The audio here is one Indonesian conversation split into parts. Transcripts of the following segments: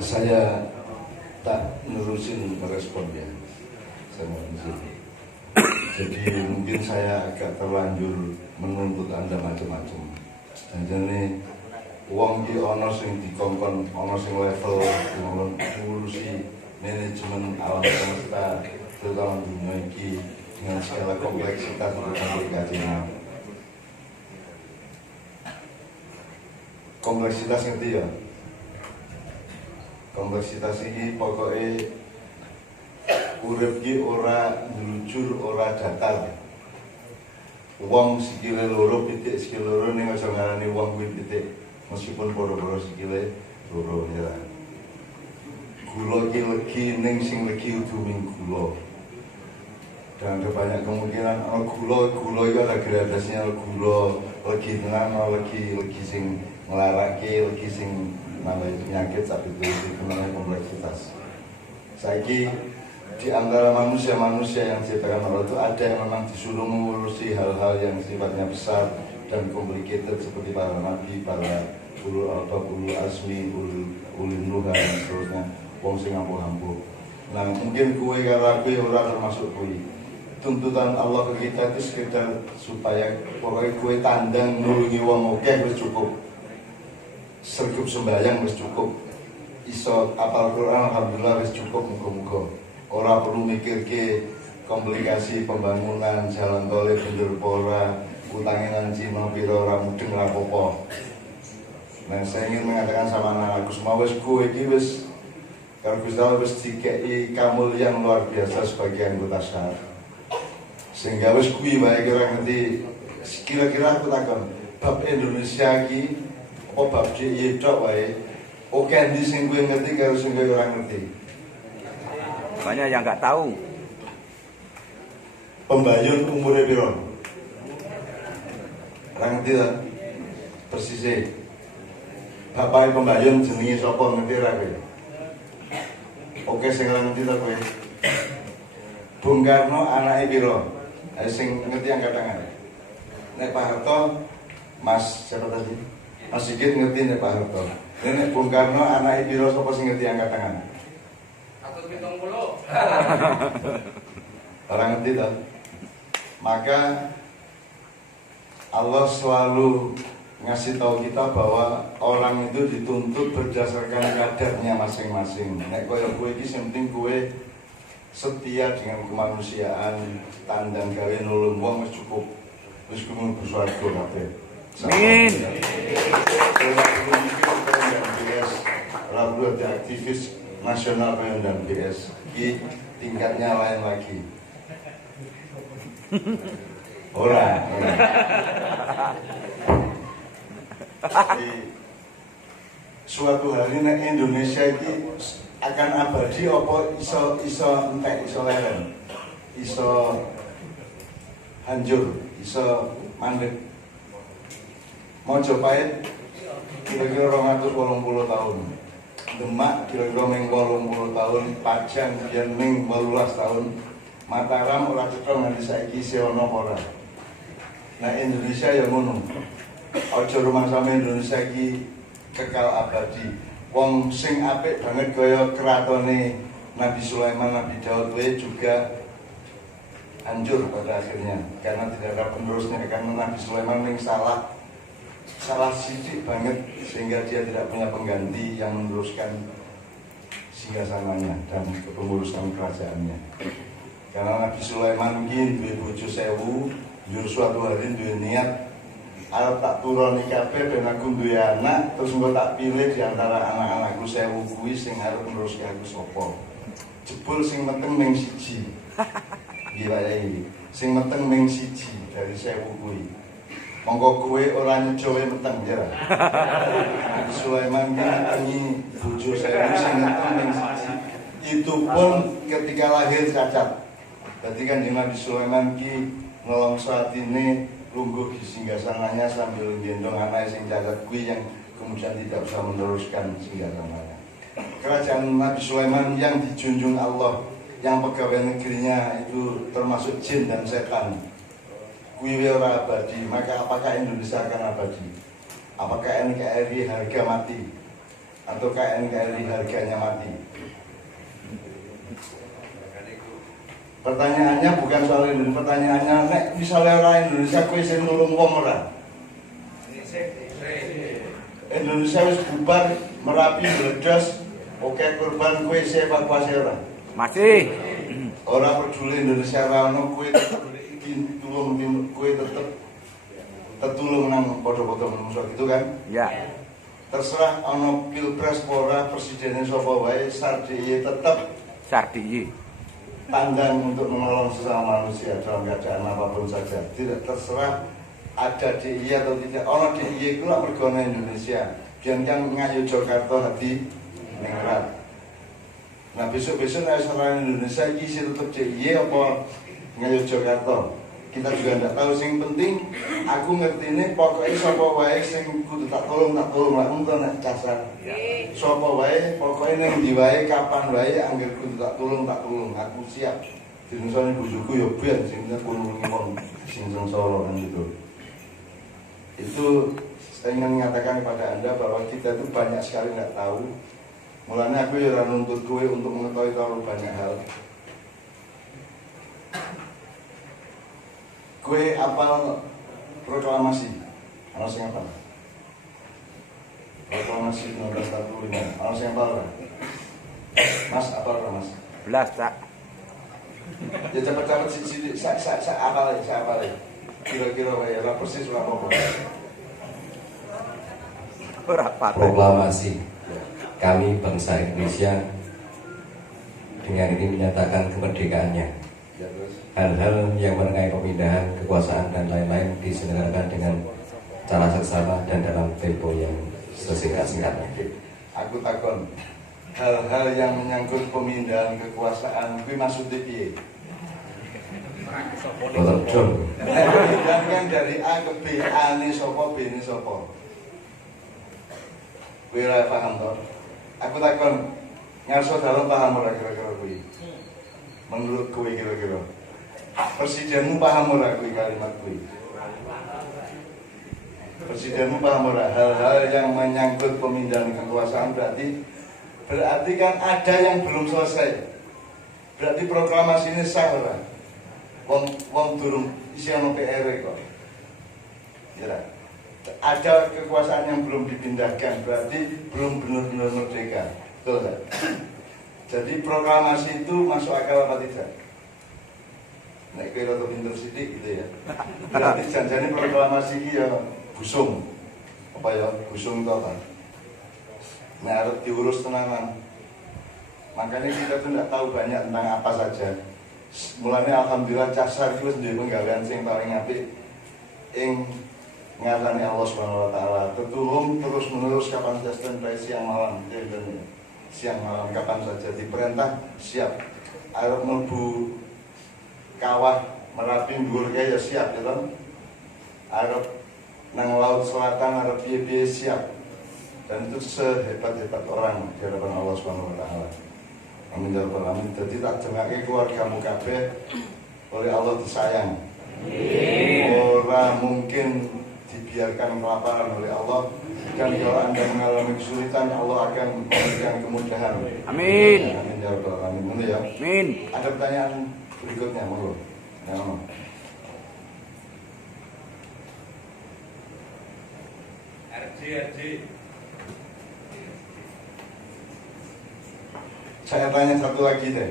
Saya tak nerusin merespon ya, saya nerusin. Jadi mungkin saya agak terlanjur menuntut Anda macam-macam. Dan jadi uang ki ono sing dikongkon, ono sing level ngurusi manajemen alam semesta, terutama dunia ini dengan segala kompleksitas dan komplikasinya. Kompleksitas ngerti ya? Kompleksitas ini pokoknya urip ki ora njujur, ora datar. Wong sikile loro pitik sikile loro ning aja ngarani wong kuwi pitik meskipun padha-padha sikile loro ya. Gula ki legi ning sing legi udu ming gula. Dan ada banyak kemungkinan gula itu ada gradasinya, gula legi tenan, legi sing nglarake, legi sing namanya penyakit, tapi itu namanya kompleksitas. Saiki di antara manusia-manusia yang diciptakan Allah itu ada yang memang disuruh mengurusi hal-hal yang sifatnya besar dan complicated seperti para nabi, para ulul albab, ulul azmi, ulul nuha dan seterusnya, wong sing ampuh-ampuh. Nah mungkin kue karo aku ora termasuk kue. Tuntutan Allah ke kita itu sekedar supaya pokoknya kue tandang nulungi wong oke wis cukup. Sergup sembahyang wis cukup, iso apal Quran alhamdulillah wis cukup, muga-muga ora perlu mikir ke komplikasi pembangunan jalan tol bener pora, utangin Cina piro ora mudeng rapopo. Nah saya ingin mengatakan sama anak-anakku semua wis kowe iki wis karo Gusti Allah wis dikei kamulyan luar biasa sebagai anggota SHAR, sehingga wis kuwi wae kira ngerti. Kira-kira aku takon bab Indonesia iki apa bab DIY tok wae, oke ndi sing kowe ngerti karo sing kowe ora ngerti. Banyak yang nggak tahu. Pembayun umurnya piro? Ora ngerti ta? Persise. Bapake pembayun jenenge sapa ngerti ra kowe? Oke sing ora ngerti ta kowe? Bung Karno anake piro? Ayo sing ngerti angkat tangan. Nek Pak Harto, Mas siapa tadi? Mas Sigit ngerti nek Pak Harto. Nek Bung Karno anake piro sapa sing ngerti angkat tangan? 170. Orang ngerti tak? Maka Allah selalu ngasih tahu kita bahwa orang itu dituntut berdasarkan kadarnya masing-masing. Nek koyo kowe iki sing penting kowe setia dengan kemanusiaan, tandang gawe nulung wong wis cukup. Wis kudu mlebu swarga kabeh. Amin. Lalu ada aktivis nasional dan BS, ini tingkatnya lain lagi. Ora. Jadi, suatu hari nek Indonesia ini akan abadi apa iso entek, iso leren, iso hancur, iso mandek. Mojopahit kira-kira 280 tahun. Demak kira-kira ming 80 tahun, Pajang biyen ming 18 tahun, Mataram ora cetha nganti saiki isih ana ora. Nah Indonesia ya ngono. Aja rumangsane Indonesia iki kekal abadi. Wong sing apik banget kaya keratone Nabi Sulaiman, Nabi Daud juga hancur pada akhirnya karena tidak ada penerusnya, karena Nabi Sulaiman yang salah sidik banget sehingga dia tidak punya pengganti yang meneruskan singgasananya dan kepengurusan kerajaannya. Karena Nabi Sulaiman mungkin duwe bojo 1000, njur suatu hari duwe niat arep tak turuni kabeh ben aku duwe anak, terus engko tak pilih di antara anak-anakku 1000 kuwi sing arep neruske aku sapa. Jebul sing meteng ning siji. Gila ya ini. Sing meteng ning siji dari 1000 kuwi. Monggo kowe ora nyejowe meteng ya. Nabi Sulaiman ngentengi bojo 1000 sing meteng ning siji. Itu pun ketika lahir cacat. Berarti kan Nabi Sulaiman ki ngelongso atine lungguh di singgasananya sambil gendong anak sing cacat kuwi yang kemudian tidak bisa meneruskan singgasananya. Kerajaan Nabi Sulaiman yang dijunjung Allah, yang pegawai negerinya itu termasuk jin dan setan, kuwi ora abadi. Maka apakah Indonesia akan abadi? Apakah NKRI harga mati? atau KNKRI harganya mati. Pertanyaannya bukan soal Indonesia, pertanyaannya nek misalnya orang Indonesia kowe sing nulung wong ora. Indonesia wis bubar, Merapi meledos, oke korban kowe evakuasi ora. Masih. Ora peduli Indonesia ora ono kowe tetep tulung kowe tetep tertulung nang padha-padha menungso gitu kan. Ya. Terserah ono pilpres ora presidennya sapa wae sardiye tetep Sardi. tanggang untuk menolong sesama manusia dalam keadaan apapun saja. Tidak terserah ada DIY atau tidak. Ono DIY itu lah mergona Indonesia. Biar kan ngayu Jakarta hati ningrat. Nah besok-besok nek seorang Indonesia iki sih tetep DIY apa ngayu Jakarta. Kita juga tidak tahu. Sing penting aku ngerti ini pokoknya sapa wae sing kudu tak tolong lah untuk nek casar. Sapa wae pokoknya ning ndi wae kapan wae anggere kudu tak tolong aku siap. Dinsone bojoku ya ben sing kudu ngomong sing sengsara kan gitu. Itu saya ingin mengatakan kepada Anda bahwa kita itu banyak sekali nggak tahu. Mulanya aku ya nuntut kowe untuk mengetahui terlalu banyak hal. Kue apal proklamasi, ana sing apal. Proklamasi 1945, ana sing apal. Mas apal ora Mas? Belas tak. Ya cepet-cepet sithik sak apal. Kira-kira wae ora persis ora apa-apa. Ora patah. Proklamasi kami bangsa Indonesia dengan ini menyatakan kemerdekaannya. Ya terus. Hal-hal yang mengenai pemindahan kekuasaan dan lain-lain diselenggarakan dengan cara seksama dan dalam tempo yang sesingkat-singkatnya. Aku takon hal-hal yang menyangkut pemindahan kekuasaan kuwi maksudnya piye? Dr. John, Kan dari A ke B, A ini sapa, B ini sapa. Kowe ora paham to? Aku takon ngarso dalam paham ora kira-kira kuwi? Menurut kowe kira-kira presidenmu paham ora kuwi kalimat kuwi? Presidenmu paham ora hal-hal yang menyangkut pemindahan kekuasaan berarti kan ada yang belum selesai. Berarti proklamasi ini sah ora? Wong durung isi ono PR kok. Ya. Ada kekuasaan yang belum dipindahkan, berarti belum benar-benar merdeka. Betul tak? Jadi proklamasi itu masuk akal apa tidak? Nek kowe rada pinter sithik gitu ya. Berarti janjane proklamasi iki ya busung. Apa ya? Busung to ta. Nek arep diurus tenanan. Makanya kita tuh tidak tahu banyak tentang apa saja. Mulanya alhamdulillah casar itu sendiri penggawean sing paling apik ing ngatani Allah Subhanahu wa taala. Tetulung terus-menerus kapan saja baik siang malam siang malam kapan saja diperintah siap. Arep mlebu kawah Merapi dhuwur ya siap ya kan. Arep nang laut selatan arep piye-piye siap. Dan itu sehebat-hebat orang di hadapan Allah Subhanahu wa taala. Amin ya rabbal alamin. Jadi tak jengake keluargamu kabeh oleh Allah disayang. Ora mungkin dibiarkan kelaparan oleh Allah, dan kalau Anda mengalami kesulitan Allah akan memberikan kemudahan. Amin. Amin ya rabbal alamin. Benar ya? Amin. Ada pertanyaan berikutnya, monggo. Ya, monggo. RJ. Saya tanya satu lagi deh,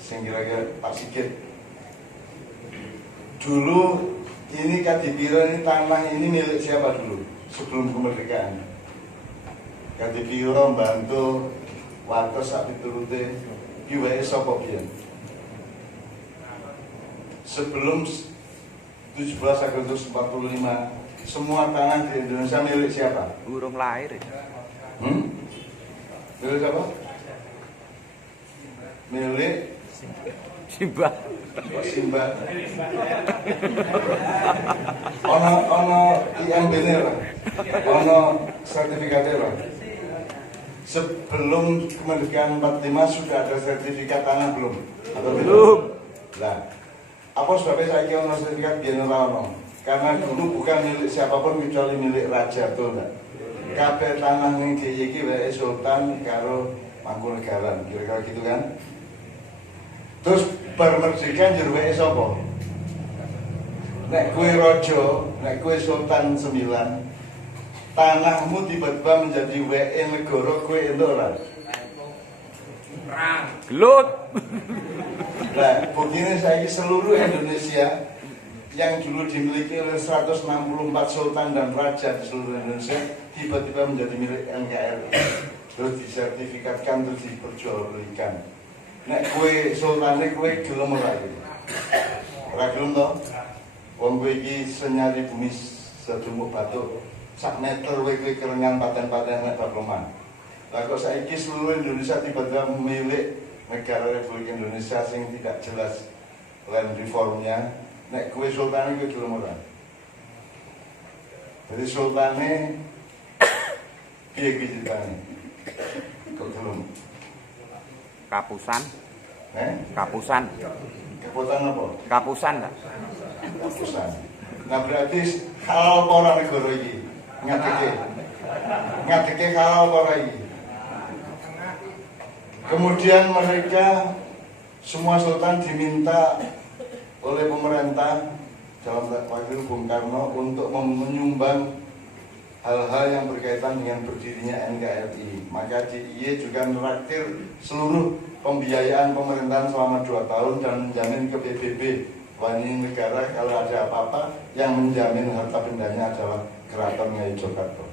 sing kira-kira Pak Sigit. Dulu ini Kadipiro ini tanah ini milik siapa dulu sebelum kemerdekaan? Kadipiro bantu wates sak piturute piweke sapa biyen? Sebelum 17 Agustus 45 semua tanah di Indonesia milik siapa? Urung lahir. Milik siapa? Milik Simba. Simba. Ono IMB-ne lah. Ono sertifikatnya lah. Sebelum kemerdekaan 45 sudah ada sertifikat tanah belum? Atau Belum. Nah, apa sebabnya saya kira ono sertifikat biar ora ono? Karena dulu bukan milik siapapun kecuali milik raja, betul enggak? kabeh tanah ning DIY iki wae Sultan karo Mangkunegaran, kira-kira gitu kan. Terus bar merdeka njur wae sapa? Nek kowe raja, nek kowe Sultan 9, tanahmu tiba-tiba menjadi WE negara kowe entuk ora? Gelut. Nah, begini saiki seluruh Indonesia yang dulu dimiliki oleh 164 sultan dan raja di seluruh Indonesia tiba-tiba menjadi milik NKRI. Terus disertifikatkan, terus diperjualbelikan. Nek kue sultane kue gelem ora iki? Ora gelem to? Wong kowe iki senyari bumi sedumuk batu, sak meter kowe kerengan paten-paten nek bakloman. Lah kok saiki seluruh Indonesia tiba-tiba milik negara Republik Indonesia sing tidak jelas land reformnya. Nek kue sultane kowe gelem ora? Jadi sultane piye iki ceritane? Kok gelem? Kapusan. Kapusan apa? Kapusan tak? Kapusan. Nah berarti halal apa ora negara iki? Ngadeke halal apa ora iki? Kemudian mereka semua sultan diminta oleh pemerintah dalam waktu Bung Karno untuk menyumbang hal-hal yang berkaitan dengan berdirinya NKRI. Maka DIY juga menraktir seluruh pembiayaan pemerintahan selama 2 tahun dan menjamin ke PBB wani negara kalau ada apa-apa yang menjamin harta bendanya adalah Keraton Ngayogyakarta.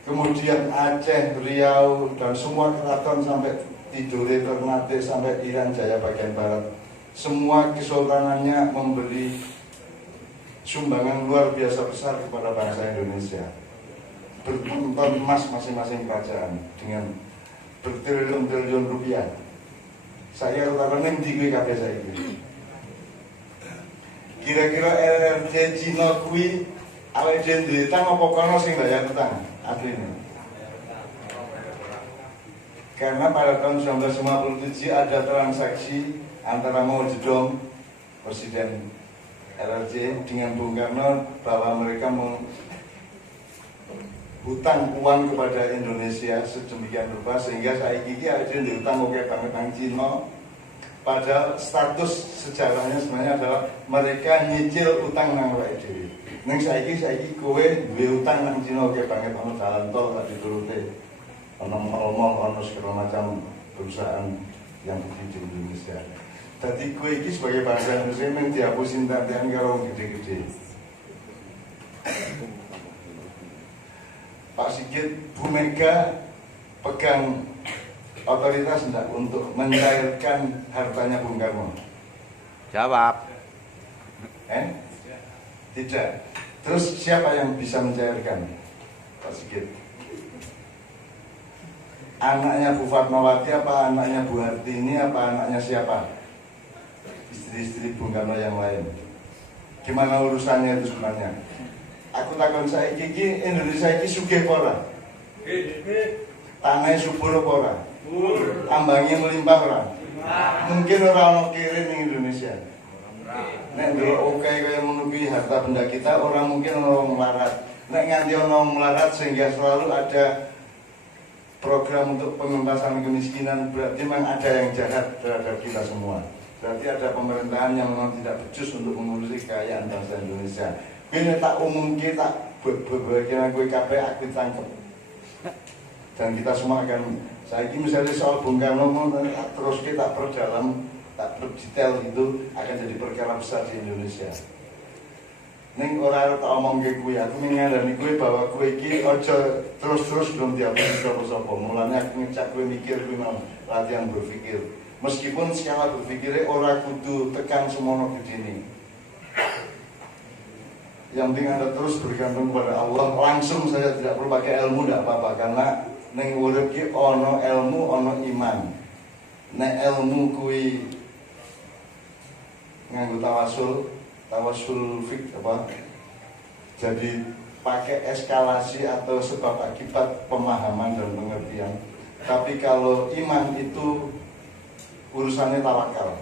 Kemudian Aceh, Riau dan semua keraton sampai Tidore, Ternate sampai Irian Jaya bagian barat, semua kesultanannya memberi sumbangan luar biasa besar kepada bangsa Indonesia. Bertonton emas masing-masing kerajaan dengan bertriliun-triliun rupiah. Saya katakan yang di kabeh saiki. Kira-kira LRT Cina kuwi awake dhewe duwe utang apa kono sing bayar utang asline? Karena pada tahun 1957 ada transaksi antara Mao Zedong, Presiden LRT, dengan Bung Karno bahwa mereka hutang uang kepada Indonesia sedemikian rupa sehingga saiki iki awake dhewe utang oke banget nang Cina. Padahal status sejarahnya sebenarnya adalah mereka nyicil utang nang awake dhewe. Ning saiki kowe duwe utang nang Cina oke banget ono jalan tol tak diturute. Ono mall-mall, ono segala macam perusahaan yang di Indonesia. Dadi kowe iki sebagai bangsa Indonesia men dihapusin tantian karo wong gede-gede. Pak Sigit, Bu Mega pegang otoritas enggak untuk mencairkan hartanya Bung Karno? Jawab. Tidak. Terus siapa yang bisa mencairkan? Pak Sigit. Anaknya Bu Fatmawati apa anaknya Bu Hartini apa anaknya siapa? Istri-istri Bung Karno yang lain. Gimana urusannya itu sebenarnya? Aku takon saiki iki Indonesia iki sugih apa ora? Tanahnya subur apa ora? Tambangnya melimpah ora? Mungkin ora ono kiri ning Indonesia. Nek ndelok oke kaya ngono kuwi harta benda kita orang mungkin ono melarat. Nek nganti ono melarat sehingga selalu ada program untuk pengentasan kemiskinan, berarti memang ada yang jahat terhadap kita semua. Berarti ada pemerintahan yang memang tidak becus untuk mengurusi kekayaan bangsa Indonesia. Ini tak umum kita bagian gue kabeh aku tangkep. Dan kita semua akan saiki misalnya soal Bung Karno terus kita perdalam tak berdetail itu akan jadi perkara besar di Indonesia. Neng ora tak omong ke gue, aku ngandani gue bahwa gue iki aja terus-terus belum diapus sapa-sapa. Mulane aku ngecak gue mikir gue mau latihan berpikir. Meskipun skala berpikirnya ora kudu tekan semono gedene. Yang penting Anda terus bergantung kepada Allah, langsung saja tidak perlu pakai ilmu, tidak apa-apa, karena neng urip ki ono ilmu, ono iman. Nek ilmu kui nganggo tawasul fik apa? Jadi pakai eskalasi atau sebab akibat pemahaman dan pengertian. Tapi kalau iman itu urusannya tawakal.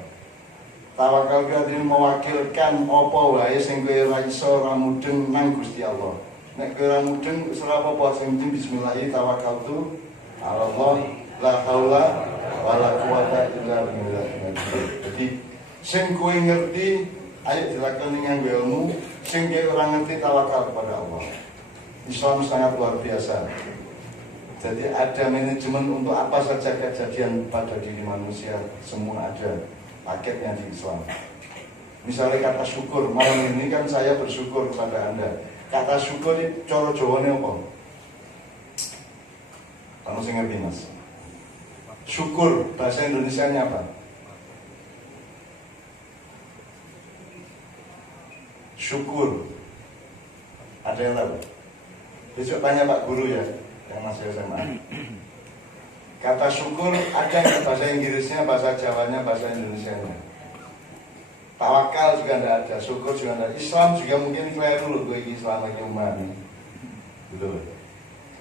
Tawakal kuwi artine mewakilkan apa wae sing kowe ora iso ora mudeng nang Gusti Allah. Nek kowe ora mudeng wis ora apa-apa, sing penting bismillah tawakkaltu ala Allah la haula wala quwata illa billah. Jadi sing kowe ngerti ayo dilakoni nganggo ilmu, sing kowe ora ngerti tawakal kepada Allah. Islam sangat luar biasa. Jadi ada manajemen untuk apa saja kejadian pada diri manusia, semua ada paketnya di Islam. Misalnya kata syukur, malam ini kan saya bersyukur kepada Anda. Kata syukur ini cara Jawane apa? Kamu sing ngerti Mas? Syukur bahasa Indonesianya apa? Syukur. Ada yang tahu? Besok tanya Pak Guru ya, yang masih SMA. Kata syukur ada yang bahasa Inggrisnya, bahasa Jawanya, bahasa Indonesianya. Tawakal juga tidak ada, syukur juga tidak ada. Islam juga mungkin keliru loh, gue Islam lagi umami. Gitu.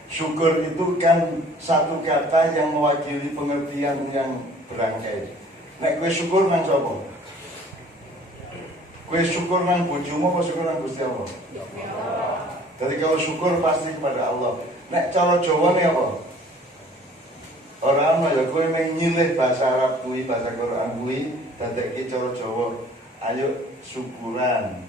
Syukur itu kan satu kata yang mewakili pengertian yang berangkai. Nek gue syukur nang sapa? Gue syukur nang bojomu apa syukur nang Gusti Allah? Jadi kalau syukur pasti kepada Allah. Nek cara Jawane apa? Ora ana ya kowe mung nyilih bahasa Arab kuwi, bahasa Quran kuwi, dadekke cara Jawa. Ayo syukuran.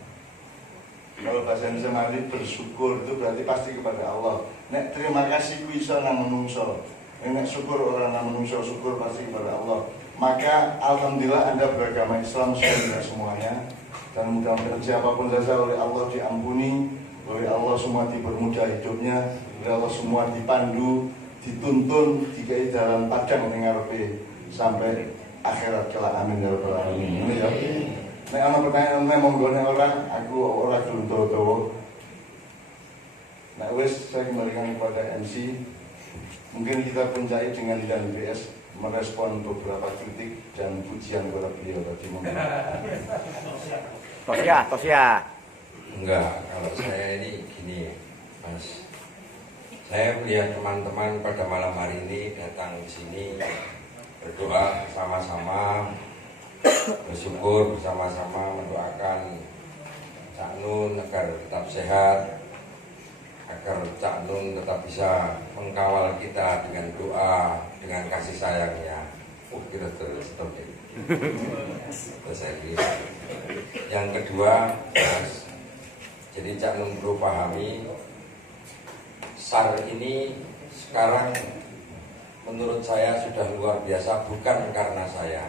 Kalau bahasa Indonesia mari bersyukur itu berarti pasti kepada Allah. Nek terima kasih ku iso nang menungso. Nek syukur orang nang menungso, syukur pasti kepada Allah. Maka alhamdulillah Anda beragama Islam semuanya. Dan mudah-mudahan siapapun saja oleh Allah diampuni, oleh Allah semua dipermudah hidupnya, oleh Allah semua dipandu, dituntun dikai dalam padang ning ngarepe sampai akhirat kelak, amin ya rabbal alamin. Ini ya. Nek ana pertanyaan monggo nek aku ora gelem dawa-dawa. Nah wis saya kembalikan kepada MC. Mungkin kita puncai dengan dan BS merespon beberapa kritik dan pujian kepada beliau tadi. Tosya. Enggak, kalau saya ini gini, Mas. Saya melihat teman-teman pada malam hari ini datang di sini berdoa bersama-sama, bersyukur bersama-sama, mendoakan Cak Nun agar tetap sehat, agar Cak Nun tetap bisa mengkawal kita dengan doa, dengan kasih sayangnya. Kita terus stop ya. Terus yang kedua, Mas, jadi Cak Nun perlu pahami, SAR ini sekarang menurut saya sudah luar biasa, bukan karena saya.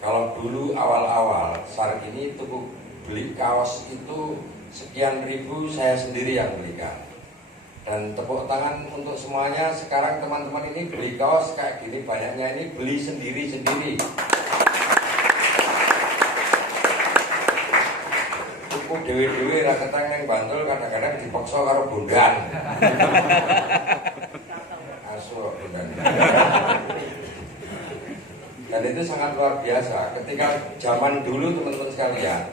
Kalau dulu awal-awal SAR ini tuh beli kaos itu sekian ribu, saya sendiri yang belikan. Dan tepuk tangan untuk semuanya. Sekarang teman-teman ini beli kaos kayak gini banyaknya ini beli sendiri-sendiri. Cukup dewe-dewe raketang yang Bantul kadang-kadang dipaksa karo bondan. Asu bondan. Dan itu sangat luar biasa. Ketika zaman dulu teman-teman sekalian,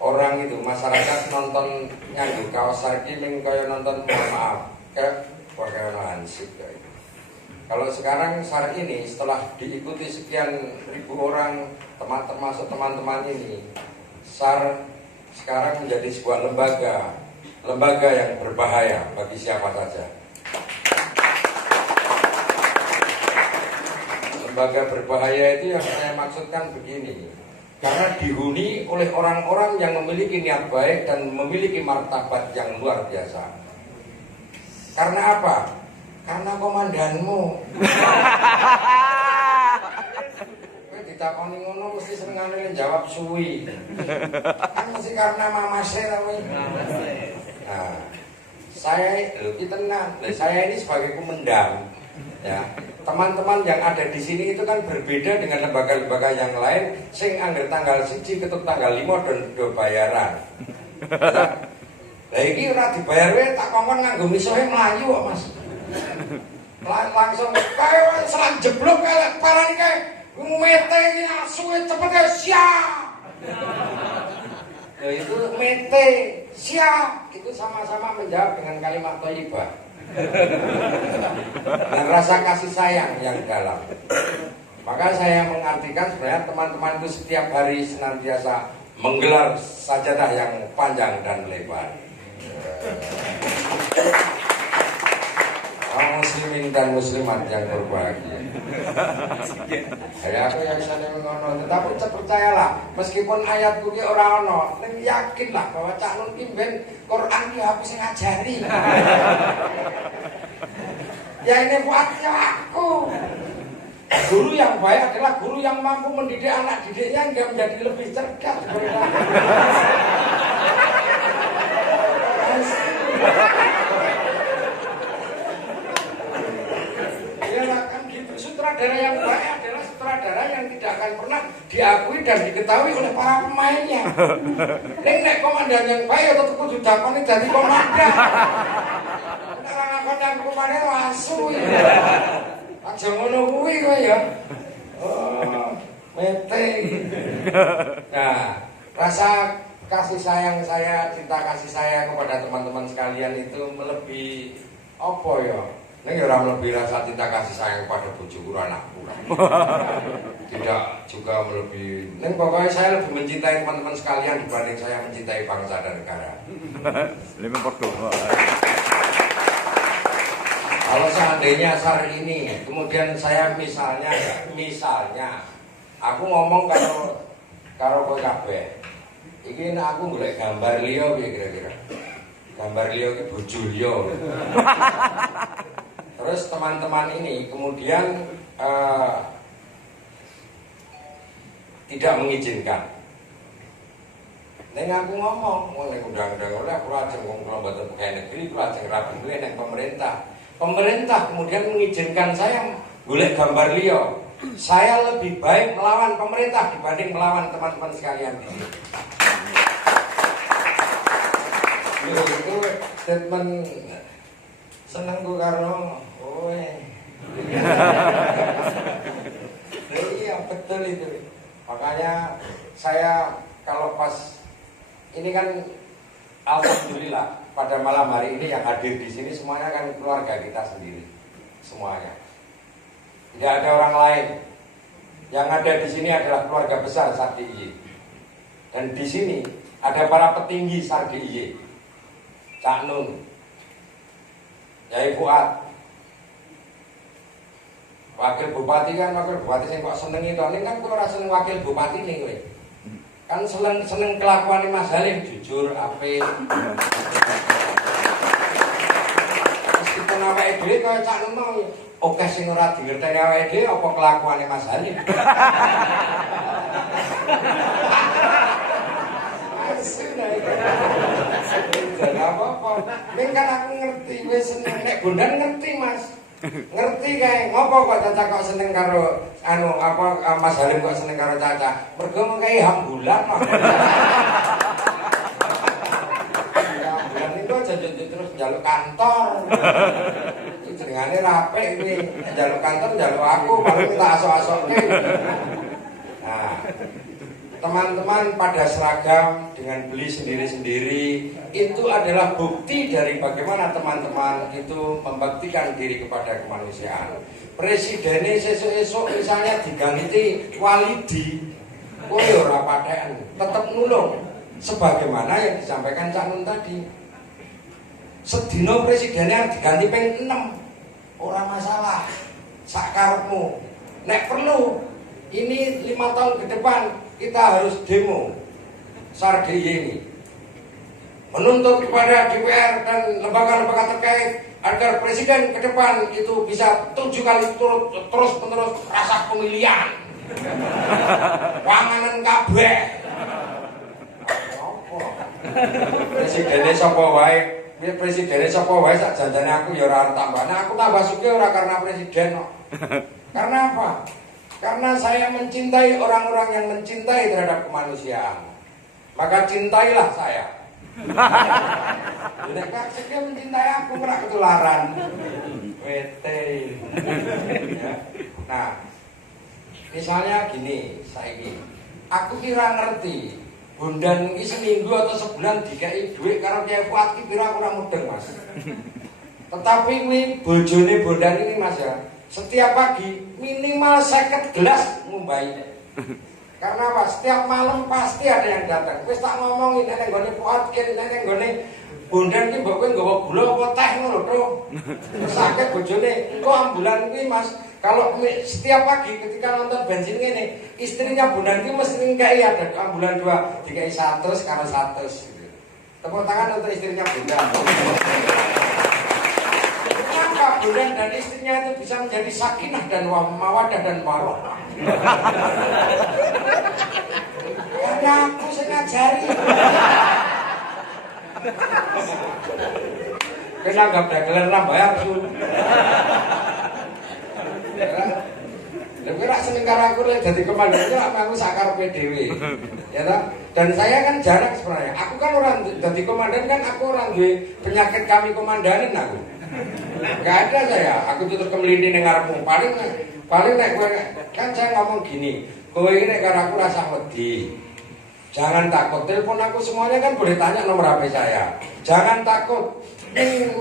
orang itu masyarakat nonton nganggo kaos sarki ming kaya nonton maaf kayak pakai hansip kayak itu. Kalau sekarang SAR ini setelah diikuti sekian ribu orang, termasuk teman-teman ini, SAR sekarang menjadi sebuah lembaga yang berbahaya bagi siapa saja. Lembaga berbahaya itu yang saya maksudkan begini, karena dihuni oleh orang-orang yang memiliki niat baik dan memiliki martabat yang luar biasa. Karena apa? Karena komandanmu. Kowe ditakoni ngono mesti senengane jawab suwi. Kan mesti karena mamase ta kowe. Nah, saya saya ini sebagai komandan ya. Teman-teman yang ada di sini itu kan berbeda dengan lembaga-lembaga yang lain sing anggar tanggal 1 ketuk tanggal 5 dan do bayaran. Lah iki ora dibayar wae tak kongkon nganggo misohe mlayu kok, Mas. Langsung kae selang jeblok kae parani kae mete iki asuhe cepet ya siap. Nah, itu mete siap itu sama-sama menjawab dengan kalimat thayyibah. Dan rasa kasih sayang yang dalam. Maka saya mengartikan sebenarnya teman-teman itu setiap hari senantiasa menggelar sajadah yang panjang dan lebar. Kaum muslimin dan muslimat yang berbahagia. Ya aku yang bisa ngono, tetapi percayalah, meskipun ayatku ki ora ono, ning yakinlah bahwa Cak Nun ki ben Quran ki aku sing ngajari. Ya ini buat aku. Guru yang baik adalah guru yang mampu mendidik anak didiknya hingga menjadi lebih cerdas. Sutradara yang baik adalah sutradara yang tidak akan pernah diakui dan diketahui oleh para pemainnya. Nek komandan yang baik atau kudu dakone dadi komandan. Nek ora komandan komandan asu. Aja ngono kuwi kowe ya. Oh, mete. Nah, rasa kasih sayang saya, cinta kasih saya kepada teman-teman sekalian itu melebihi apa ya? Ini orang lebih rasa cinta kasih sayang kepada bojoku anakku. Tidak juga melebihi. Ini pokoknya saya lebih mencintai teman-teman sekalian dibanding saya mencintai bangsa dan negara. Kalau seandainya saat ini, kemudian saya misalnya, aku ngomong karo kowe kabeh. Iki aku golek gambar liya piye kira-kira. Gambar liya iki bojo liya. Terus teman-teman ini kemudian tidak mengizinkan. Neng aku ngomong, neng undang-undang oleh aku lajeng wong kula mboten pegawai negeri, kula lajeng rabi duwe neng pemerintah. Pemerintah kemudian mengizinkan saya golek gambar liya. Saya lebih baik melawan pemerintah dibanding melawan teman-teman sekalian. Itu statement senengku karena iya betul itu. Makanya saya kalau pas ini kan alhamdulillah pada malam hari ini yang hadir di sini semuanya kan keluarga kita sendiri semuanya. Tidak ada orang lain. Yang ada di sini adalah keluarga besar SARDIY. Dan di sini ada para petinggi SARDIY. Cak Nun, Yai Fuad, wakil bupati kan wakil bupati sing kok seneng itu, ini kan kok ora seneng wakil bupati nih kowe. Kan seneng kelakuan Mas Halim jujur, apik. Meskipun awake dhewe kaya Cak Nun mau, oke sing ora dingerteni awake dhewe apa kelakuane Mas Halim. Dan apa-apa, ini kan aku ngerti, wis seneng nek Bondan ngerti Mas. Ngerti kae ngopo kok Caca kok seneng karo Mas Halim kok seneng karo Caca. Mergo mengkai hambulan mah. Hambulan itu aja terus njaluk kantor. Iki jenengane rapik iki. Njaluk kantor njaluk aku paling tak asok-asokke. Nah, teman-teman pada seragam dengan beli sendiri-sendiri itu adalah bukti dari bagaimana teman-teman itu membaktikan diri kepada kemanusiaan. Presidennya esok-esok misalnya diganti Walidi, kowe ora paten, tetap nulung sebagaimana yang disampaikan Cak Nun tadi. Sedino presidennya diganti ping 6, ora masalah, sakarepmu. Nek perlu ini 5 tahun ke depan kita harus demo SARDIY ini menuntut kepada DPR dan lembaga-lembaga terkait agar presiden ke depan itu bisa 7 kali terus menerus rasa pemilihan panganan kabeh. Presidennya sapa wae, presidennya sapa wae sak janjane aku ya ora tambah. Nah aku tambah sugih ora karena presiden kok. Karena apa? Karena saya mencintai orang-orang yang mencintai terhadap kemanusiaan. Maka cintailah saya. Nek dia mencintai aku ora ketularan. Wete. Nah, misalnya gini, saiki. Aku kira ngerti, Bondan iki seminggu atau sebulan dikai dhuwit karo Kyai Fuad iki pira ora mudeng, Mas. Tetapi kuwi bojone Bondan ini Mas ya. Setiap pagi minimal 50 gelas ngumbai. Karena apa? Setiap malam pasti ada yang datang. Wis tak ngomongin nek nggone Fuad, nek nggone Bondan ki mbok kowe nggawa gula apa teh ngono to. Terus akeh bojone, "Engko ambulan kuwi Mas, kalau setiap pagi ketika nonton bensin ngene, istrinya Bondan ki mesti ngkai ada ambulan 2, dikai 100 karo 100." Gitu. Tepuk tangan untuk istrinya Bondan. Kenapa Bondan dan istrinya itu bisa menjadi sakinah dan mawadah dan warahmah? Karena aku ngajari. Kena anggap dagelan ra bayar su. Lha rak seneng karo aku lek dadi komandan itu aku sakarepe dhewe. Ya ta? Dan saya kan jarang sebenarnya. Aku kan orang dadi komandan kan aku orang duwe penyakit kami komandanin aku. Enggak ada saya. Aku tutup kemeliti ning ngarepmu. Paling nek kowe kan saya ngomong gini, kowe iki nek karo aku rasa wedi. Jangan takut, telepon aku semuanya kan boleh tanya nomor HP saya. Jangan takut.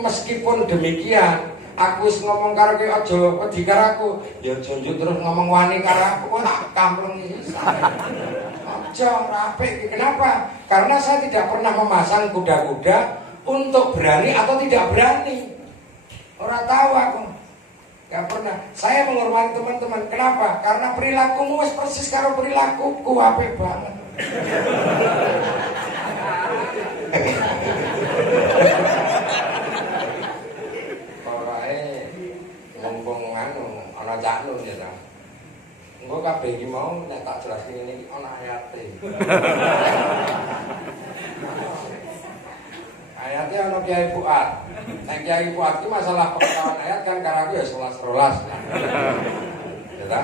Meskipun demikian, aku ngomong karo kowe aja wedi karo aku. Ya jonjuk terus ngomong wani karo aku kok tak kampleng iki. Aja rapi. Kenapa? Karena saya tidak pernah memasang kuda-kuda untuk berani atau tidak berani. Orang tahu aku. Gak pernah. Saya menghormati teman-teman. Kenapa? Karena perilakumu wis persis karo perilakuku apik banget. Pokoknya ngomong anu ana Cak Nun ya ta. Engko kabeh iki mau nek tak jelaske ngene iki ana ayate. Ayatnya ana Kiai Fuad. Nek Kiai Fuad iki masalah pengetahuan ayat kan karo aku ya 11-12. Ya ta?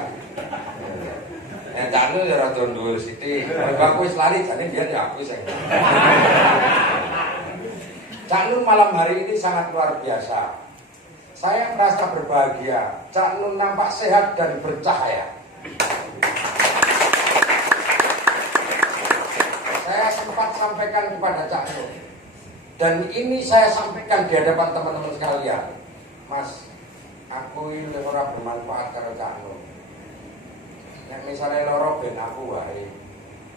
Nek Cak Nun ya rada dhuwur sithik. Aku wis lali jane biyen ya aku sing. Cak Nun malam hari ini sangat luar biasa. Saya merasa berbahagia. Cak Nun nampak sehat dan bercahaya. Saya sempat sampaikan kepada Cak Nun. Dan ini saya sampaikan di hadapan teman-teman sekalian. Mas, aku ini ora bermanfaat karo Cak Nun. Nek misalnya loro ben aku wae.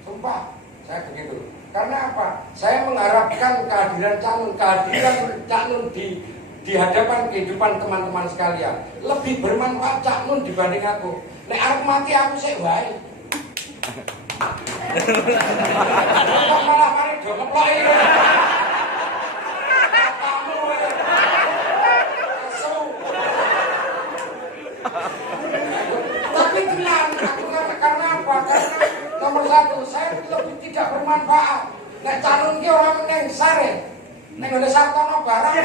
Sumpah, saya begitu. Karena apa? Saya mengharapkan kehadiran Cak Nun di hadapan kehidupan teman-teman sekalian lebih bermanfaat Cak Nun dibanding aku. Nek arep mati aku sik wae. Kok malah mari do ngeploki. Tapi tenang, aku karena apa? Karena nomor satu, saya lebih tidak bermanfaat. Nek Cak Nun ki ora neng sare. Nek ngene sartono barang.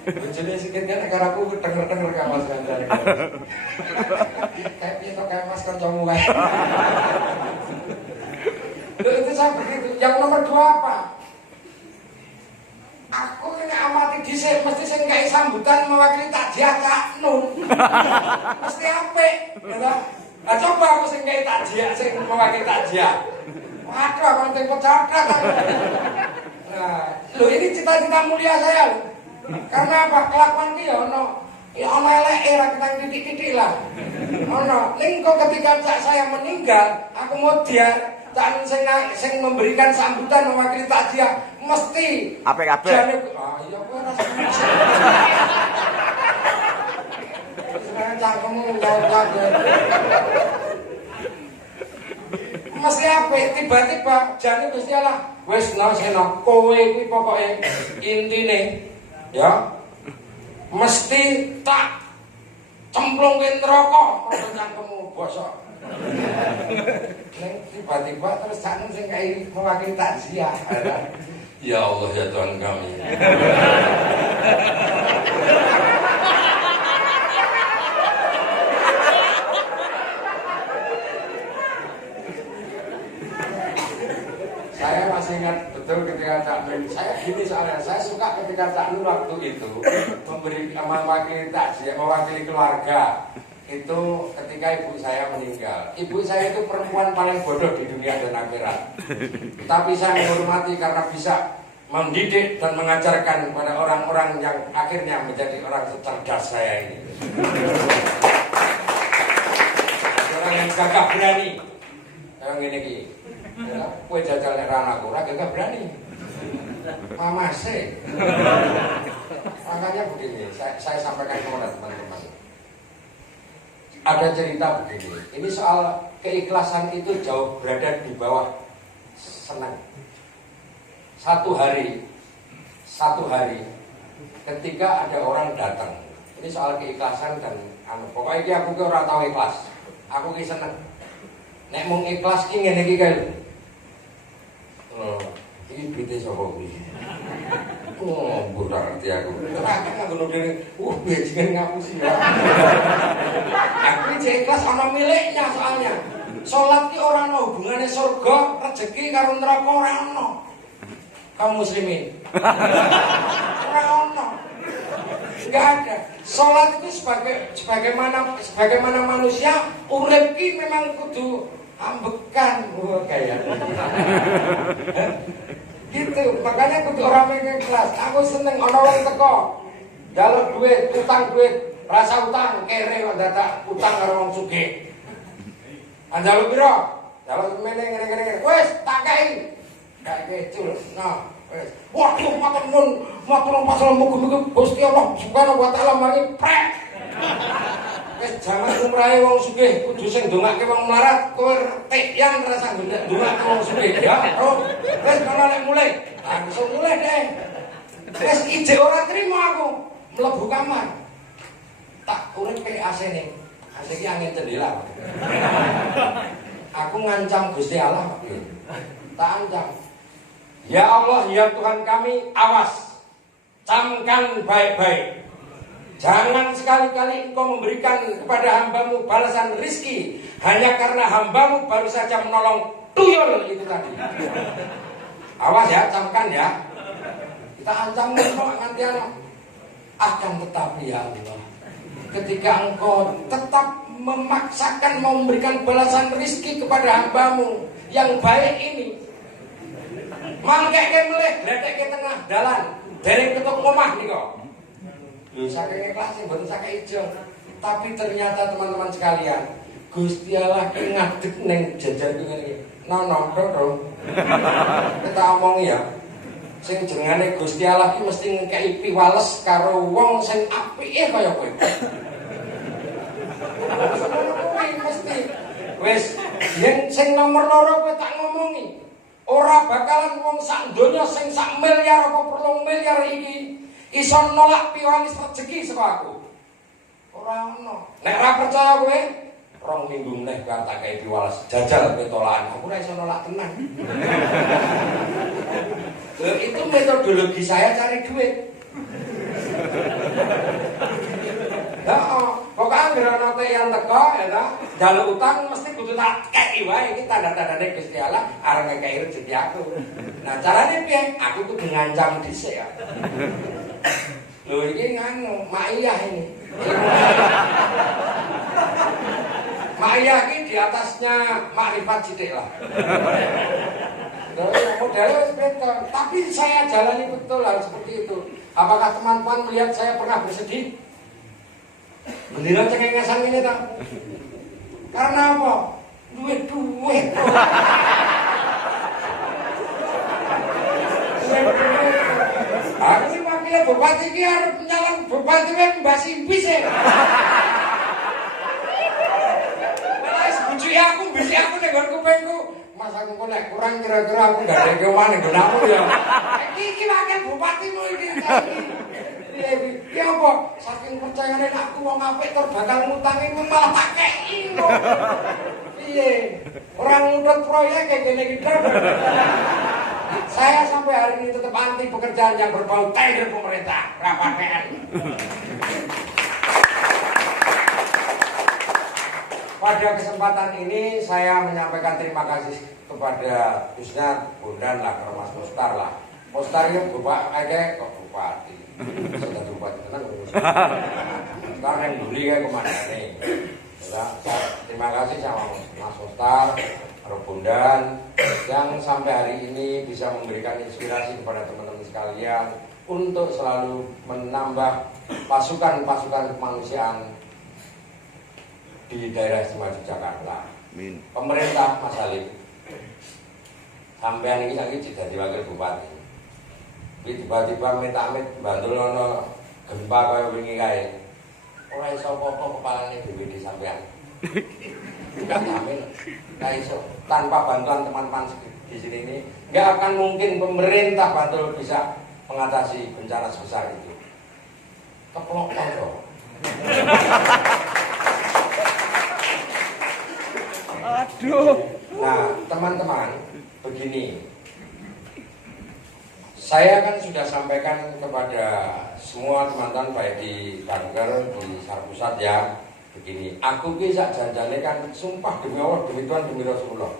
Bojone sikit nek karo aku denger-denger ka Mas Gandar. Kayak piye to kayak Mas kancamu kae. Itu saya begitu. Yang nomor 2 apa? Aku ini amati dhisik mesti sing gawe sambutan mewakili takjiah Cak Nun. Mesti apik, ya. Lah coba aku sing gawe takjiah sing mewakili takjiah. Waduh, aku sing pecadak. Nah, lho ini cita-cita mulia saya lho. Karena apa? Kelakuan ki ya ono eleke ra ketang titik-titik lah. Ono, ning kok ketika Cak saya meninggal, aku mau diar Cak Nun sing memberikan sambutan mewakili takjiah mesti apik-apik. Ah iya kowe rasa. Sekarang cangkemmu jauh-jauh. Mesti apik tiba-tiba jane Gusti Allah wis seno kowe kuwi pokoke intine ya mesti tak cemplungke neraka mergo cangkemmu bosok. Neng tiba-tiba terus Cak Nun sing kae mewakili takziah. Ya Allah ya Tuhan kami. Saya masih ingat betul ketika Cak Nun. Saya gini soalnya, saya suka ketika Cak Nun waktu itu memberi mewakili takziah, mewakili keluarga. Itu ketika ibu saya meninggal. Ibu saya itu perempuan paling bodoh di dunia dan akhirat. Tapi saya menghormati karena bisa mendidik dan mengajarkan kepada orang-orang yang akhirnya menjadi orang cerdas saya ini. Orang yang gagah berani. Yang ini. Kue jajal nek ranakku, ora gak berani. Mama sih. Makanya begini, saya sampaikan kepada teman-teman. Ada cerita begini, ini soal keikhlasan itu jauh berada di bawah senang. Satu hari, ketika ada orang datang, ini soal keikhlasan dan pokoknya aku ora tahu ikhlas, aku ki seneng. Nek mung ikhlas ki ngene iki kae. Iki bite sapa kuwi? Oh, ora ngerti aku. Ora ngono dene. Bajingan ngapusi ya. Aku iki ikhlas ana miliknya soalnya. Salat ki ora ana hubungane surga, rezeki karo neraka ora ana. Kaum muslimin. Ora ana. Enggak ada. Salat itu sebagaimana manusia urip ki memang kudu ambekan kayak gitu. Makanya kudu orang pengen kelas. Aku seneng ana wong teko njaluk duit, utang duit, rasa utang kere kok dadak utang karo wong sugih. Njaluk piro? Njaluk ngene. Wis tak kei. Gak kecul. Nah, wis. Waduh, matur nuwun pasal muga-muga Gusti Allah Subhanahu wa taala maringi prek. Wis jaman umrahe wong sugih kudu sing ndongake wong melarat, kowe retik yang rasa ndongake wong sugih ya. Wis kono nek mulai, langsung mulai deh. Wis ijek ora trimo aku mlebu kamar. Tak urip kaya AC ning. AC iki angin jendela. Aku ngancam Gusti Allah. Tak ancam. Ya Allah, ya Tuhan kami, awas. Camkan baik-baik. Jangan sekali-kali engkau memberikan kepada hambamu balasan rizki hanya karena hambamu baru saja menolong tuyul itu tadi. Awas ya, camkan ya. Kita ancam kok nanti akan tetapi ya Allah, ketika engkau tetap memaksakan mau memberikan balasan rizki kepada hambamu yang baik ini, mangkeke meleh gledeke tengah dalan dereng ketuk omah nika. Lho saking ikhlas mboten saking ijo. Tapi ternyata teman-teman sekalian, Gusti Allah ki ngadeg ning jajar ngene iki. Nono, Doro. Kita omong ya. Sing jenengane Gusti Allah ki mesti ngekeki piwales karo wong sing apike kaya kowe. Mesti. Wis, yen sing nomor loro kowe tak ngomongi. Ora bakalan wong sak donya sing sak miliar apa 2 miliar iki iso nolak piwales rezeki saka aku. Ora ono. Nek ora percaya kowe, 2 minggu meneh kan tak kei piwales jajal petolakan. Aku ora iso nolak tenan. Itu metodologi saya cari duit. Pokoknya ngerono yang teko ya ta, njaluk utang mesti kudu tak kei wae. Iki tanda-tandane Gusti Allah arep ngekei rezeki aku. Nah, carane piye? Aku kudu ngancam dhisik ya. Lho iki nganu, Maiyah ini. Maiyah ini di atasnya makrifat sithik lah. Modalnya sebentar, tapi saya jalani betul hal seperti itu. Apakah teman-teman melihat saya pernah bersedih? Bendera cengengesan ini tak? Karena apa? Duit. Aku ini wakilnya bupati ini harus nyalon bupati ini mbak Simpis ya. Malah sebujuki aku, bisi aku dengan kupengku. Mas aku kok nek kurang kira-kira aku gak ada kewan yang gunamu ya. Iki wakil bupatimu ini. Ya apa? Saking percayane aku wong apik tur bakal ngutangi malah tak kei kok. Piye? Orang ngudut proyek kayak gini gitu. Saya sampai hari ini tetap anti pekerjaan yang berbau tender pemerintah, rapatean. Pada kesempatan ini saya menyampaikan terima kasih kepada khususnya Bondan lah, ke Mas Mustar lah. Mustar itu kok bupati. Sudah bupati tenang. Sekarang yang beli kayak kemana nih? Terima kasih sama Mas Mustar, Bondan yang sampai hari ini bisa memberikan inspirasi kepada teman-teman sekalian untuk selalu menambah pasukan-pasukan kemanusiaan di daerah istimewa Yogyakarta. Pemerintah Mas Halim sampean iki saiki dadi wakil bupati. Kuwi tiba-tiba amit-amit bantul ana gempa kaya wingi kae. Ora iso apa-apa kepalane BPD sampean. Enggak amin. Enggak iso. Tanpa bantuan teman-teman di sini ini, enggak akan mungkin pemerintah Bantul bisa mengatasi bencana sebesar itu. Keplok kok. Aduh. Nah, teman-teman, begini. Saya kan sudah sampaikan kepada semua teman-teman baik di Banker, di Sarpusat ya, begini. Aku ki sak janjane kan sumpah demi Allah, demi Tuhan, demi Rasulullah.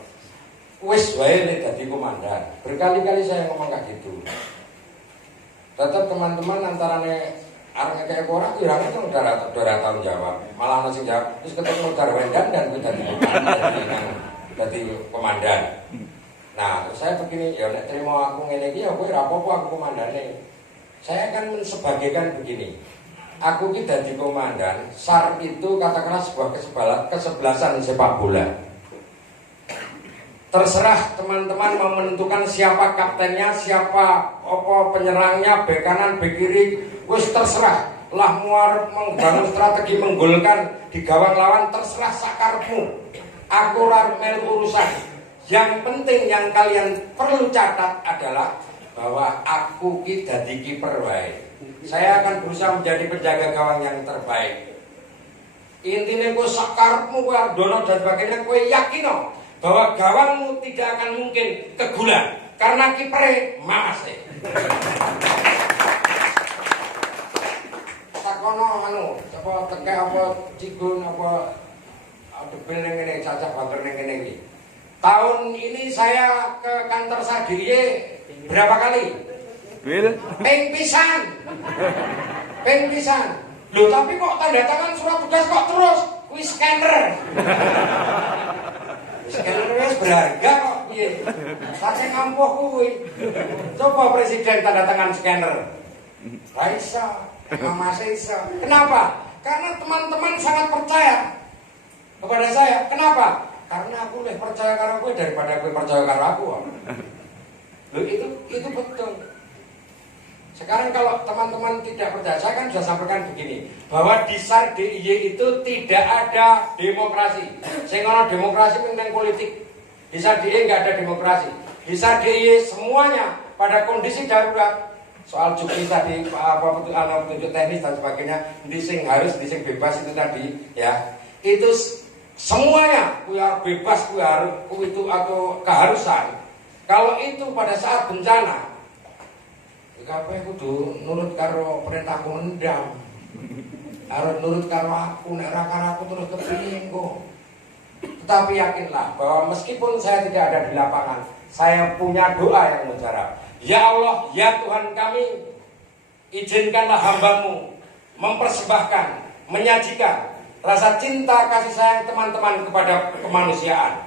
Wis wae nek dadi komandan. Berkali-kali saya ngomong kayak gitu. Tetap teman-teman antarane arep ngekek ora kirane itu udah tanggung jawab. Malah ana sing jawab, terus ketemu Darwendan dan kuwi dadi komandan. Nah, terus saya begini, ya nek terima aku ngene iki ya kowe ora apa-apa aku komandane. Saya akan mensebagaikan begini. Aku ki dadi komandan, SAR itu katakanlah sebuah kesebelasan sepak bola. Terserah teman-teman mau menentukan siapa kaptennya, siapa apa penyerangnya, bek kanan, bek kiri, wis terserah. Lah muar membangun strategi menggolkan di gawang lawan, terserah sakarmu. Aku ora melu urusan. Yang penting yang kalian perlu catat adalah bahwa aku ki dadi kiper wae. Saya akan berusaha menjadi penjaga gawang yang terbaik. Intinya kowe sakarepmu kowe dono dan sebagainya kowe yakin bahwa gawangmu tidak akan mungkin kegulan karena kipere Mas. Sakono apa tekek apa cigun apa debel ning ngene cacah banter ning kene iki. Tahun ini saya ke kantor Sadiye berapa kali? Bil. Ping pisan. Loh tapi kok tanda tangan surat tugas kok terus? Kuwi scanner. Scanner wis berharga kok piye? Sing ampuh kuwi. Coba presiden tanda tangan scanner. Ra iso. Mas iso. Kenapa? Karena teman-teman sangat percaya kepada saya. Kenapa? Karena aku lebih percaya karo kowe daripada kowe percaya karo aku. Loh itu betul. Sekarang kalau teman-teman tidak percaya, saya kan sudah sampaikan begini, bahwa di SAR DIY itu tidak ada demokrasi. Sing ana demokrasi meneng politik. Di SAR DIY enggak ada demokrasi. Di SAR DIY semuanya pada kondisi darurat. Soal cuti tadi petunjuk teknis dan sebagainya, dising harus dising bebas itu tadi ya. Itu semuanya kuwi bebas, kuwi itu atau keharusan. Kalau itu pada saat bencana, kabeh kudu nurut karo perintahku mendam. Harus nurut karo aku, nek ora karo aku terus kepiye kok. Tetapi yakinlah bahwa meskipun saya tidak ada di lapangan, saya punya doa yang mujarab. Ya Allah, ya Tuhan kami, izinkanlah hamba-Mu mempersembahkan, menyajikan rasa cinta kasih sayang teman-teman kepada kemanusiaan.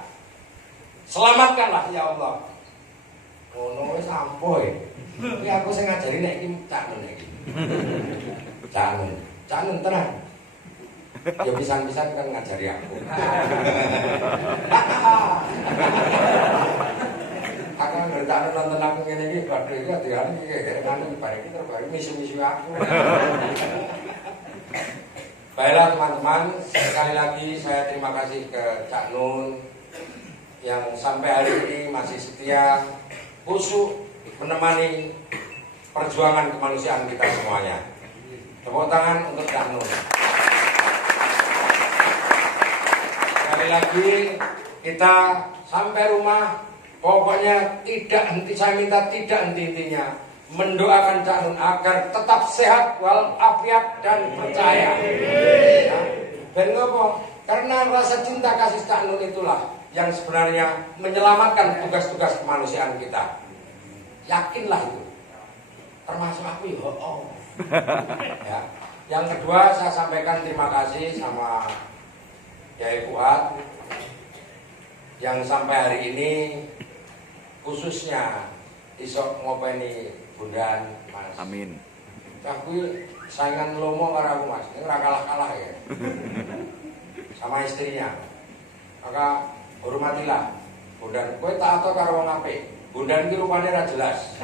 Selamatkanlah ya Allah. Ngono wis ampuh. Iki aku sing ngajari nek iki Cak Nun iki. Cak Nun tenan. Ya pisan-pisan kan ngajari aku. Aku ngerti nonton aku ngene iki badhe iki diane iki ngene bareng iki terbaru misi-misi aku. Baiklah teman-teman, sekali lagi saya terima kasih ke Cak Nun yang sampai hari ini masih setia, khusyuk menemani perjuangan kemanusiaan kita semuanya. Tepuk tangan untuk Cak Nun. Sekali lagi kita sampai rumah, pokoknya tidak henti, saya minta tidak henti-hentinya mendoakan Cak Nun agar tetap sehat walafiat dan percaya. Ya. Dan ngopo? Karena rasa cinta kasih Cak Nun itulah yang sebenarnya menyelamatkan tugas-tugas kemanusiaan kita. Yakinlah itu. Termasuk aku ya. Ya. Yang kedua saya sampaikan terima kasih sama Yai Fuad yang sampai hari ini khususnya isok ngopeni Bundan Mas. Amin. Aku saingan lomo karo aku Mas. Ini ora kalah-kalah ya. Sama istrinya. Maka hormatilah. Bundan kowe tak ato karo wong apik. Bondan iki rupane ora jelas.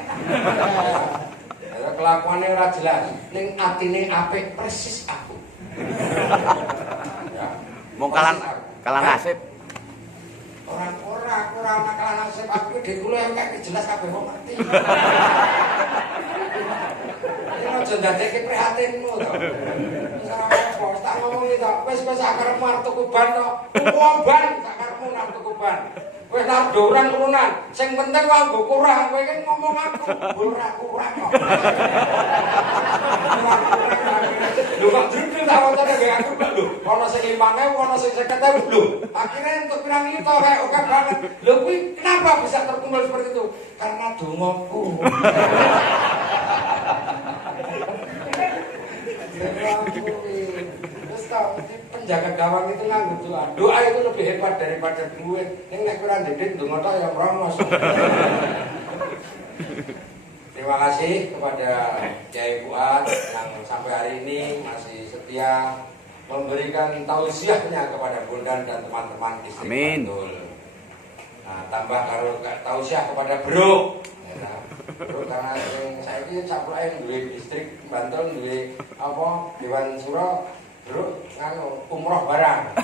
Ya, kelakuane ora jelas, ning atine apik persis aku. Ya. Mau kalah nasib. Orang ana kalah nasib aku dhek kula yang kayak jelas kabeh wong ngerti. Ini aja ndadekke prihatinmu to. Wis ora apa, tak ngomongi to. Wis sakarepmu arep tuku ban to. Wong ban sakarepmu arep tuku ban. Wis lar doran turunan. Sing penting kok nggo kurang, kowe iki ngomong aku ora kurang kok. Lho kok jujur ta wong aku lho. Ono sing 5.000, ono sing 50.000 lho. Akhirnya untuk pirang itu kayak oke banget. Lho kuwi kenapa bisa terkumpul seperti itu? Karena dongaku. Penjaga gawang itu nganggo doa. Doa itu lebih hebat daripada duit. Yang nek kurang dedek ndonga tok ya merongos. Terima kasih kepada Kiai Fuad yang sampai hari ini masih setia memberikan tausiahnya kepada Bondan dan teman-teman istri Bantul. Nah, tambah kalau tausiah kepada Bro. Ya, Bro karena saya ini caplake duwe distrik Bantul, duwe apa Dewan Suro. Bro, anu umroh barang.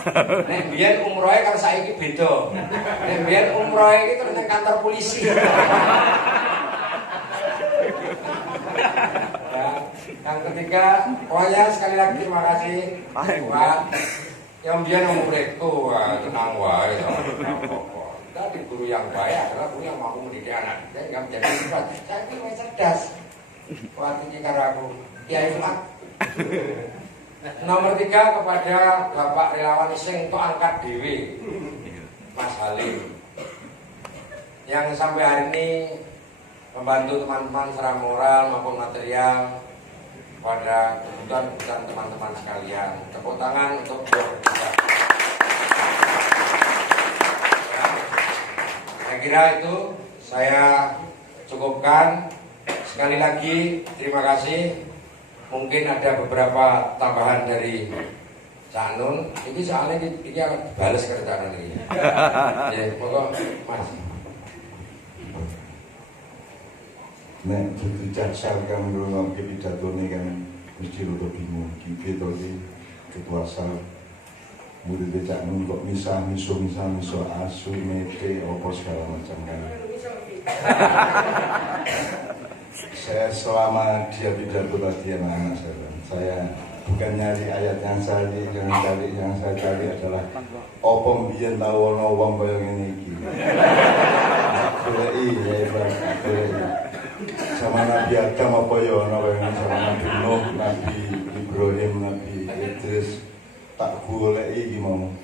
Nek biyen umrohe karo saiki beda. Nek biyen umrohe iki terus ning kantor polisi. Yang ketiga, pokoknya sekali lagi terima kasih buat yang biyen muridku, tenang wae to. Tapi guru yang baik adalah guru yang mampu mendidik anak. Saya enggak menjadi sifat. Saya itu cerdas. Waktu ini karo aku, Kiai Fuad. Nomor 3 kepada Bapak Relawan sing untuk angkat dewi Mas Halim yang sampai hari ini membantu teman-teman secara moral maupun material pada kebutuhan teman-teman sekalian. Tepuk tangan untuk beliau. Saya kira itu saya cukupkan. Sekali lagi terima kasih. Mungkin ada beberapa tambahan dari Cak Nun. Ini soalnya ini akan balas ke Cak Nun ini. Ya, pokok Mas. Nek jadi jaksa kan ngrungokne pidatone kan mesti rada bingung. Iki to iki ketua sal murid Cak Nun kok misah miso asu mete apa segala macam kan. Saya selama dia pidato tadi anak-anak saya bukan nyari ayat yang saya cari adalah opong biyen tau ana wong kaya ngene iki. Goleki ya goleki. Sama Nabi Adam apa ya ana kaya ngene sama Nabi Nuh, Nabi Ibrahim, Nabi Idris tak goleki iki mau.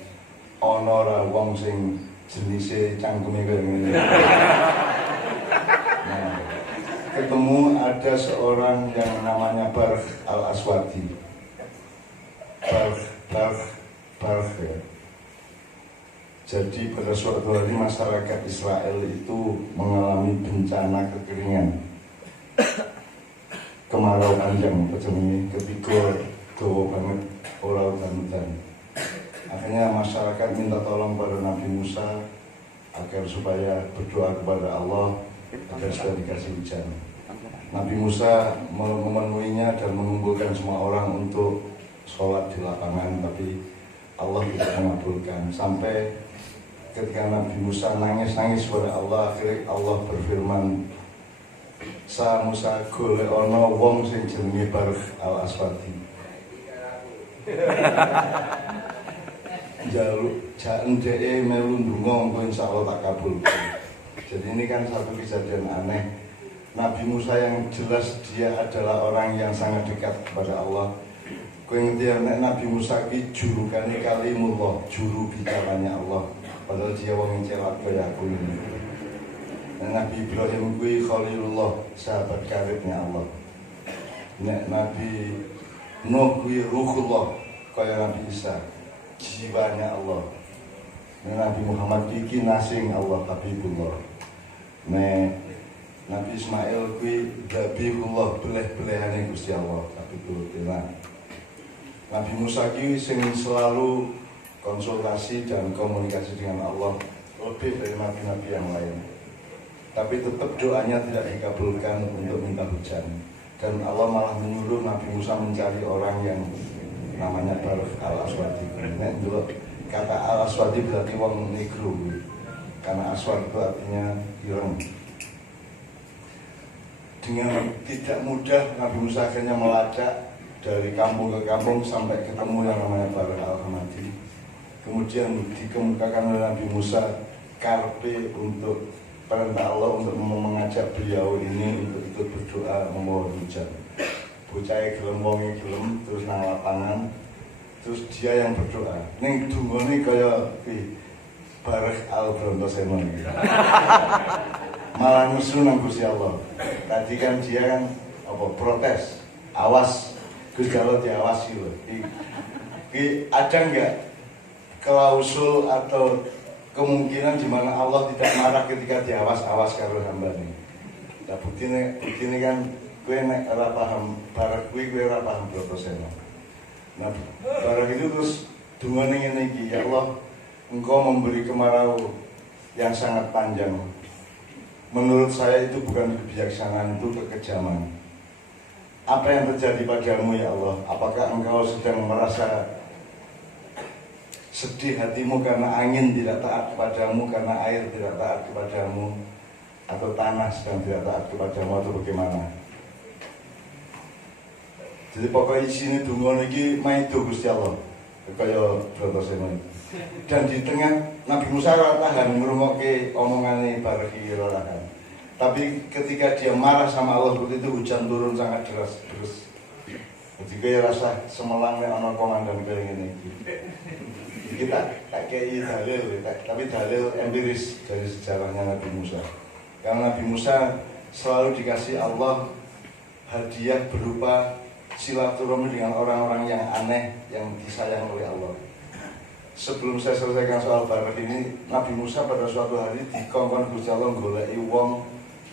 Ana ora wong sing jenise cangkeme kaya ngene. Ketemu ada seorang yang namanya Barh Al-Aswadi. Barh ya. Jadi pada suatu hari masyarakat Israel itu mengalami bencana kekeringan, kemarau panjang macam ini, ketika gawa banget ora udan-udan. Akhirnya masyarakat minta tolong pada Nabi Musa agar supaya berdoa kepada Allah agar sudah dikasih hujan. Nabi Musa memenuhinya dan mengumpulkan semua orang untuk sholat di lapangan, tapi Allah tidak mengabulkan. Sampai ketika Nabi Musa nangis-nangis kepada Allah, akhirnya Allah berfirman, "Sa Musa golek ana wong sing jenenge Barh Al-Aswadi." Jaluk jan dheke melu ndonga engko insyaallah tak kabulkan. Jadi ini kan satu kejadian aneh. Nabi Musa yang jelas dia adalah orang yang sangat dekat kepada Allah. Kowe ngerti ya, Nabi Musa ki jurukane kalimullah, juru bicaranya Allah. Padahal dia wong yang celak kaya aku ini. Nabi Ibrahim kuwi Khalilullah, sahabat karibnya Allah. Nabi Nuh kuwi Ruhullah, kaya Nabi Isa, jiwanya Allah. Nabi Muhammad iki nasing Allah, Habibullah. Nabi Ismail kuwi Zabihullah, beleh-belehane Gusti Allah, Habibullah. Nabi Musa ki sing selalu konsultasi dan komunikasi dengan Allah lebih dari nabi-nabi yang lain. tapi tetap doanya tidak dikabulkan untuk minta hujan. Dan Allah malah menyuruh Nabi Musa mencari orang yang namanya Barq al-Aswadi. Nek dulu kata al-Aswadi berarti wong negro, karena aswad itu artinya ireng. Dengan tidak mudah Nabi Musa akhirnya melacak dari kampung ke kampung sampai ketemu yang namanya Barq al-Hamadi. Kemudian dikemukakan oleh Nabi Musa karpe untuk perintah Allah untuk mengajak beliau ini untuk ikut berdoa memohon hujan. Bocah gelem wonge gelem terus nang lapangan, terus dia yang berdoa. Ning dungane kaya ki Barq al-Brontoseno iki. Malah nusu nang Gusti Allah. Tadi kan dia kan apa protes. Awas Gusti Allah diawasi loh. Ki ada enggak klausul atau kemungkinan di mana Allah tidak marah ketika diawas-awas karo hamba ini. Nah buktinya kan gue nek ora paham Barq gue ora paham Brontoseno. Nah Barq itu terus dungane ngene iki, ya Allah, Engkau memberi kemarau yang sangat panjang. Menurut saya itu bukan kebijaksanaan, itu kekejaman. Apa yang terjadi padamu ya Allah? Apakah Engkau sedang merasa sedih hatimu karena angin tidak taat kepadamu, karena air tidak taat kepadamu, atau tanah sedang tidak taat kepadamu, atau bagaimana? Jadi pokoknya sini dungo niki maido Gusti Allah, kaya Brontoseno. Dan di tengah Nabi Musa ora tahan ngrungokke omongane Barq iki ora tahan. Tapi ketika dia marah sama Allah begitu itu hujan turun sangat deras terus. Jadi kaya rasa semelang nek ana komandan kaya ngene iki. Kita tak kei dalil, tapi dalil empiris dari sejarahnya Nabi Musa. Karena Nabi Musa selalu dikasih Allah hadiah berupa silaturahmi dengan orang-orang yang aneh yang disayang oleh Allah. Sebelum saya selesaikan soal Barq ini, Nabi Musa pada suatu hari dikongkon Gusti Allah goleki wong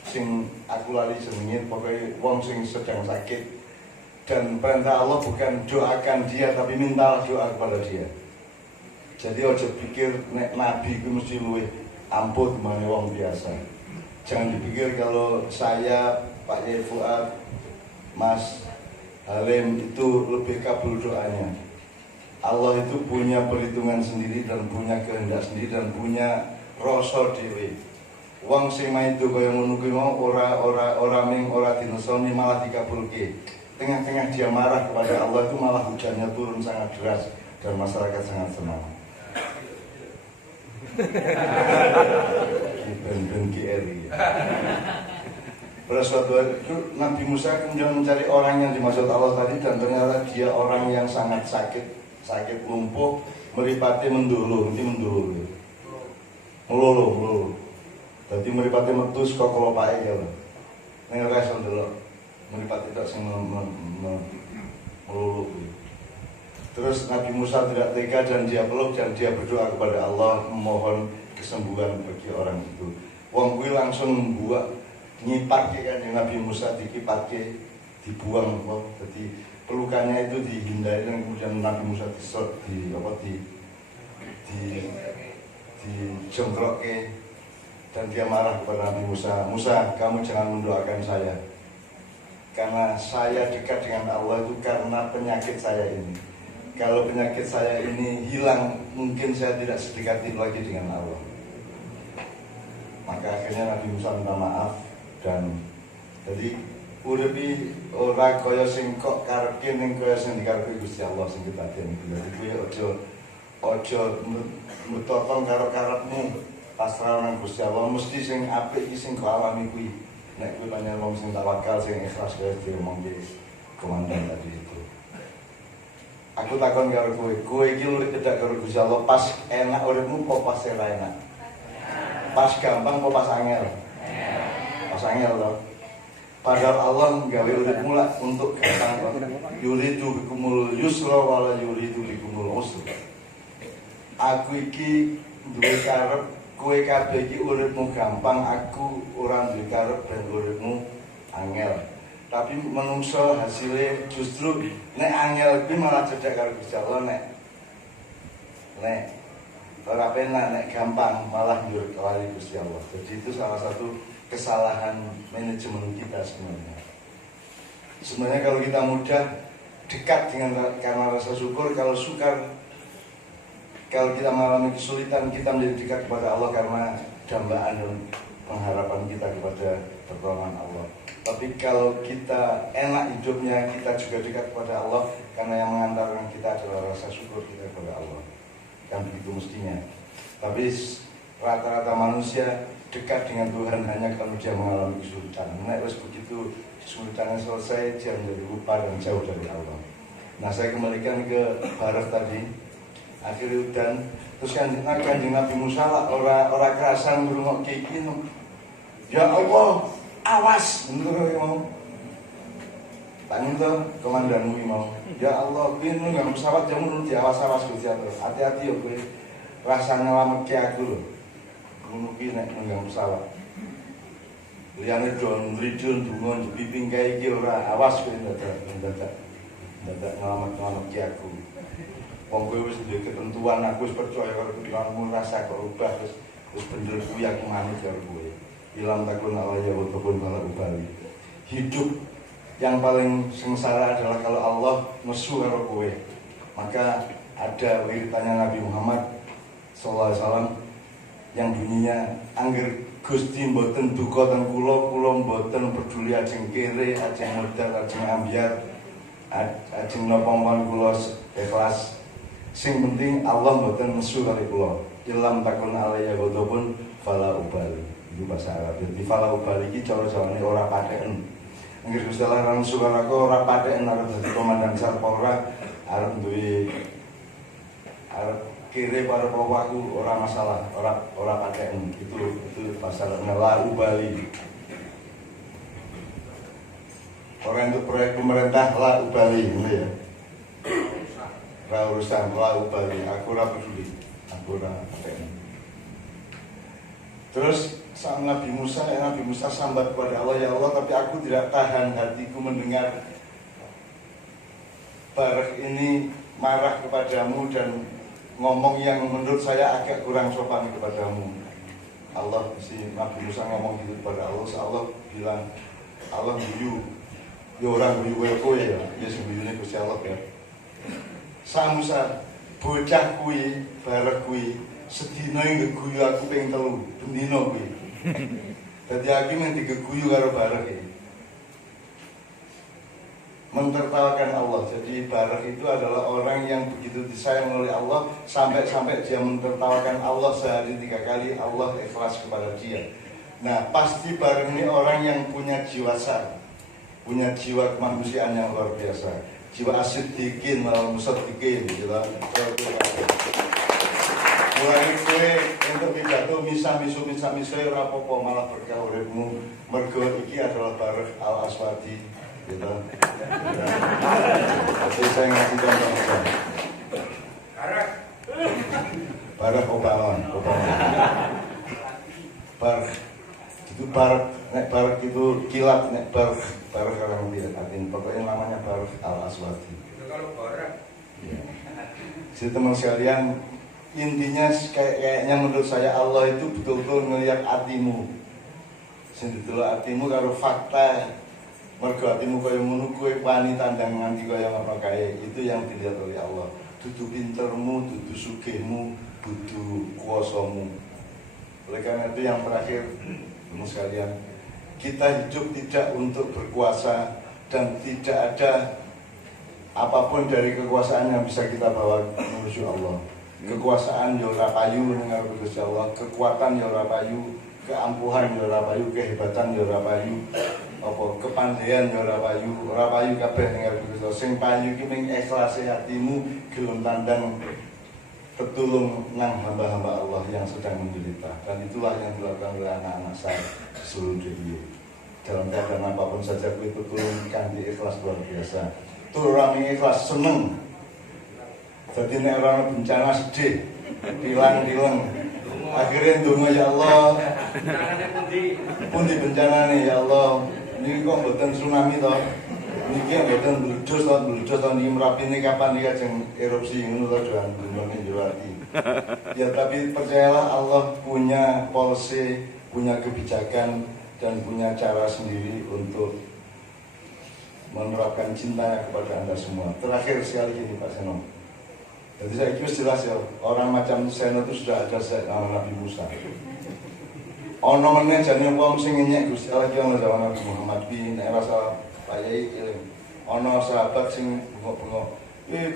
sing aku lali jenenge, pokoknya wong sing sedang sakit. Dan perintah Allah bukan doakan dia, tapi mintalah doa kepada dia. Jadi ojo pikir nek nabi itu mesti luwih ampuh dibanding wong biasa. Jangan dipikir kalau saya, Pak Yai Fuad, Mas Halim itu lebih kabul doanya. Allah itu punya perhitungan sendiri dan punya kehendak sendiri dan punya rasa dhewe. Wong sing maido kaya ngono kuwi mau ora dinesoni malah dikabulke. Tengah-tengah dia marah kepada Allah itu malah hujannya turun sangat deras dan masyarakat sangat senang. Ben GRI. Pada suatu hari itu Nabi Musa kemudian mencari orang yang dimaksud Allah tadi, dan ternyata dia orang yang sangat sakit lumpuh, meripati mendulu, melulu. Jadi meripati metu saka kelopake ya lho. Ning ora iso ndelok. Meripati tok sing melulu. Terus Nabi Musa tidak tega dan dia peluk dan dia berdoa kepada Allah memohon kesembuhan bagi orang itu. Wong kuwi langsung buat nyipatke kan Nabi Musa, dikipatke, dibuang kok. Jadi pelukannya itu dihindari dan kemudian Nabi Musa dijongkrokke dan dia marah kepada Nabi Musa. Musa, kamu jangan mendoakan saya, karena saya dekat dengan Allah itu karena penyakit saya ini. Kalau penyakit saya ini hilang, mungkin saya tidak sedekat itu lagi dengan Allah. Maka akhirnya Nabi Musa minta maaf. Dan jadi uripi ora kaya sing kok karepe ning kaya sing dikarepe Gusti Allah sing kedaden iki. Jadi kuwi aja metoton karo karepmu, pasrah nang Gusti Allah. Mesti sing apik iki sing kok alami kuwi. Nek kuwi pancen wong sing tawakal, sing ikhlas kaya diomongke komandan tadi itu. Aku takon karo kowe iki urip cedak karo Gusti Allah pas enak uripmu apa pas ora enak? Pas gampang apa pas angel? Pas angel loh. Padahal Allah nggawe uripmu lah untuk gampang. Yuridu bikumul yusra wala yuridu bikumul usra. Aku iki duwe karep kowe kabeh iki uripmu gampang, aku ora duwe karep ben uripmu angel. Tapi menungso hasilnya justru nek angel kuwi malah cedhak karo Gusti Allah, nek ora penak, nek gampang malah njur kali Gusti Allah. Jadi itu salah satu kesalahan manajemen kita sebenarnya. Sebenarnya kalau kita mudah dekat dengan karena rasa syukur, kalau kita mengalami kesulitan, kita menjadi dekat kepada Allah karena dambaan dan pengharapan kita kepada pertolongan Allah. Tapi kalau kita enak hidupnya, kita juga dekat kepada Allah karena yang mengantarkan kita adalah rasa syukur kita kepada Allah. Yang begitu mestinya. Tapi rata-rata manusia dekat dengan Tuhan hanya kalau dia mengalami kesulitan. Terus begitu kesulitannya selesai, dia menjadi lupa dan jauh dari Allah. Nah, saya kembalikan ke Barak tadi. Akhirnya udan, terus kan Nabi Musa orang kerasan berumok kiki. Ya Allah, awas, bener mau. Tanya tuh komandanmu mau. Ya Allah, bin nggak pesawat jamu di awas-awas Gusti Allah. Hati-hati ya gue. Rasanya lama ke aku loh. Mungkin nek nggak pesawat. Liane don ridun dungon di pinggai iki ora awas kowe dadak ngelamat ke aku. Wong kowe wis duwe ketentuan, aku wis percaya karo pikiranmu, rasa kok ubah wis bener kuwi aku manut karo kowe. Ilang takun Allah ya walaupun malah ubali. Hidup yang paling sengsara adalah kalau Allah nesu karo kowe. Maka ada wiritannya Nabi Muhammad sallallahu alaihi wasallam yang bunyinya angger Gusti mboten duka ten kula mboten peduli ajeng kere, ajeng modal, ajeng ambyar, ajeng napa-napa kula ikhlas. Sing penting Allah mboten nesu kali kula. Ilam takun alaya ghadabun fala ubali. Itu bahasa Arab. Jadi fala ubali iki cara-carane ora patheken. Angger Gusti Allah nesu karo aku ora patheken arep dadi komandan sarpa ora arep duwe kiri para aku orang masalah, orang paten itu pasal la ubali. Orang untuk proyek pemerintah la ubali, ini ya. Urusan la ubali, aku ora peduli, aku ora paten. Terus sang Nabi Musa sambat kepada Allah, ya Allah, tapi aku tidak tahan hatiku mendengar Barak ini marah kepadamu dan ngomong yang menurut saya agak kurang sopan kepadamu. Allah, si Nabi Musa ngomong gitu kepada Allah. Allah bilang, Allah guyu, ya orang guyu kowe ya, ya sing guyune Gusti Allah ya. Sa Musa, bocah kuwi, Barak kuwi, sedina ngeguyu aku ping 3, bendina kuwi. Dadi aku mung digeguyu karo Barak iki. Mentertawakan Allah. Jadi Barak itu adalah orang yang begitu disayang oleh Allah sampai dia mentertawakan Allah sehari 3 kali. Allah ikhlas kepada dia. Nah, pasti Barak ini orang yang punya jiwa sar, punya jiwa kemanusiaan yang luar biasa, jiwa asyiddiqin malah musaddiqin gitu. Mulai kowe untuk pidato misu ora apa-apa, malah berkah uripmu. Mergo iki adalah Barak Al-Aswadi. Gitu. Jadi saya ngasih contoh misalnya Barak Obama. Barak itu Barak itu kilat, nek Barak orang tidak artinya, pokoknya namanya Barak Al-Aswadi. Kalau Barak ya. Jadi teman sekalian, intinya kayaknya menurut saya Allah itu betul-betul ngelihat hatimu. Sendiri hatimu karo fakta. Mergo atimu kaya ngono kowe wani tandang nganti kaya apa kae, itu yang dilihat oleh Allah. Dudu pintermu, dudu sugihmu, dudu kuasamu. Oleh karena itu yang terakhir, teman sekalian, kita hidup tidak untuk berkuasa dan tidak ada apapun dari kekuasaan yang bisa kita bawa menuju Allah. Kekuasaan ya ora payu ning Gusti Allah, kekuatan ya ora payu, keampuhan ya ora payu, kehebatan ya ora payu. Apa kepandaian ya ora payu kabeh ning Gusti Allah. Sing payu iki ning ikhlase hatimu, gelem tandang tertulung nang hamba-hamba Allah yang sedang menderita. Dan itulah yang dilakukan oleh anak-anak saya di seluruh dunia. Dalam keadaan apapun saja kuwi tertulung kanthi ikhlas luar biasa. Tur ora ikhlas seneng. Dadi nek ora bencana sedih, pilang-pilang. Akhirnya ndonga ya Allah. Pundi bencanane ya Allah. Niki kok mboten tsunami to. Niki mboten meledos to niki Merapi ini kapan iki ajeng erupsi ngono to doan dunyane Jawati. Ya tapi percayalah Allah punya policy, punya kebijakan dan punya cara sendiri untuk menerapkan cintanya kepada Anda semua. Terakhir sekali gini Pak Seno. Jadi saya kira jelas ya, orang macam Seno itu sudah ada sejak Nabi Musa. Ono meneh jane wong sing ngenyek Gusti Allah ki ono zaman Nabi Muhammad bi nek rasa payai eling. Ono sahabat sing bengok-bengok,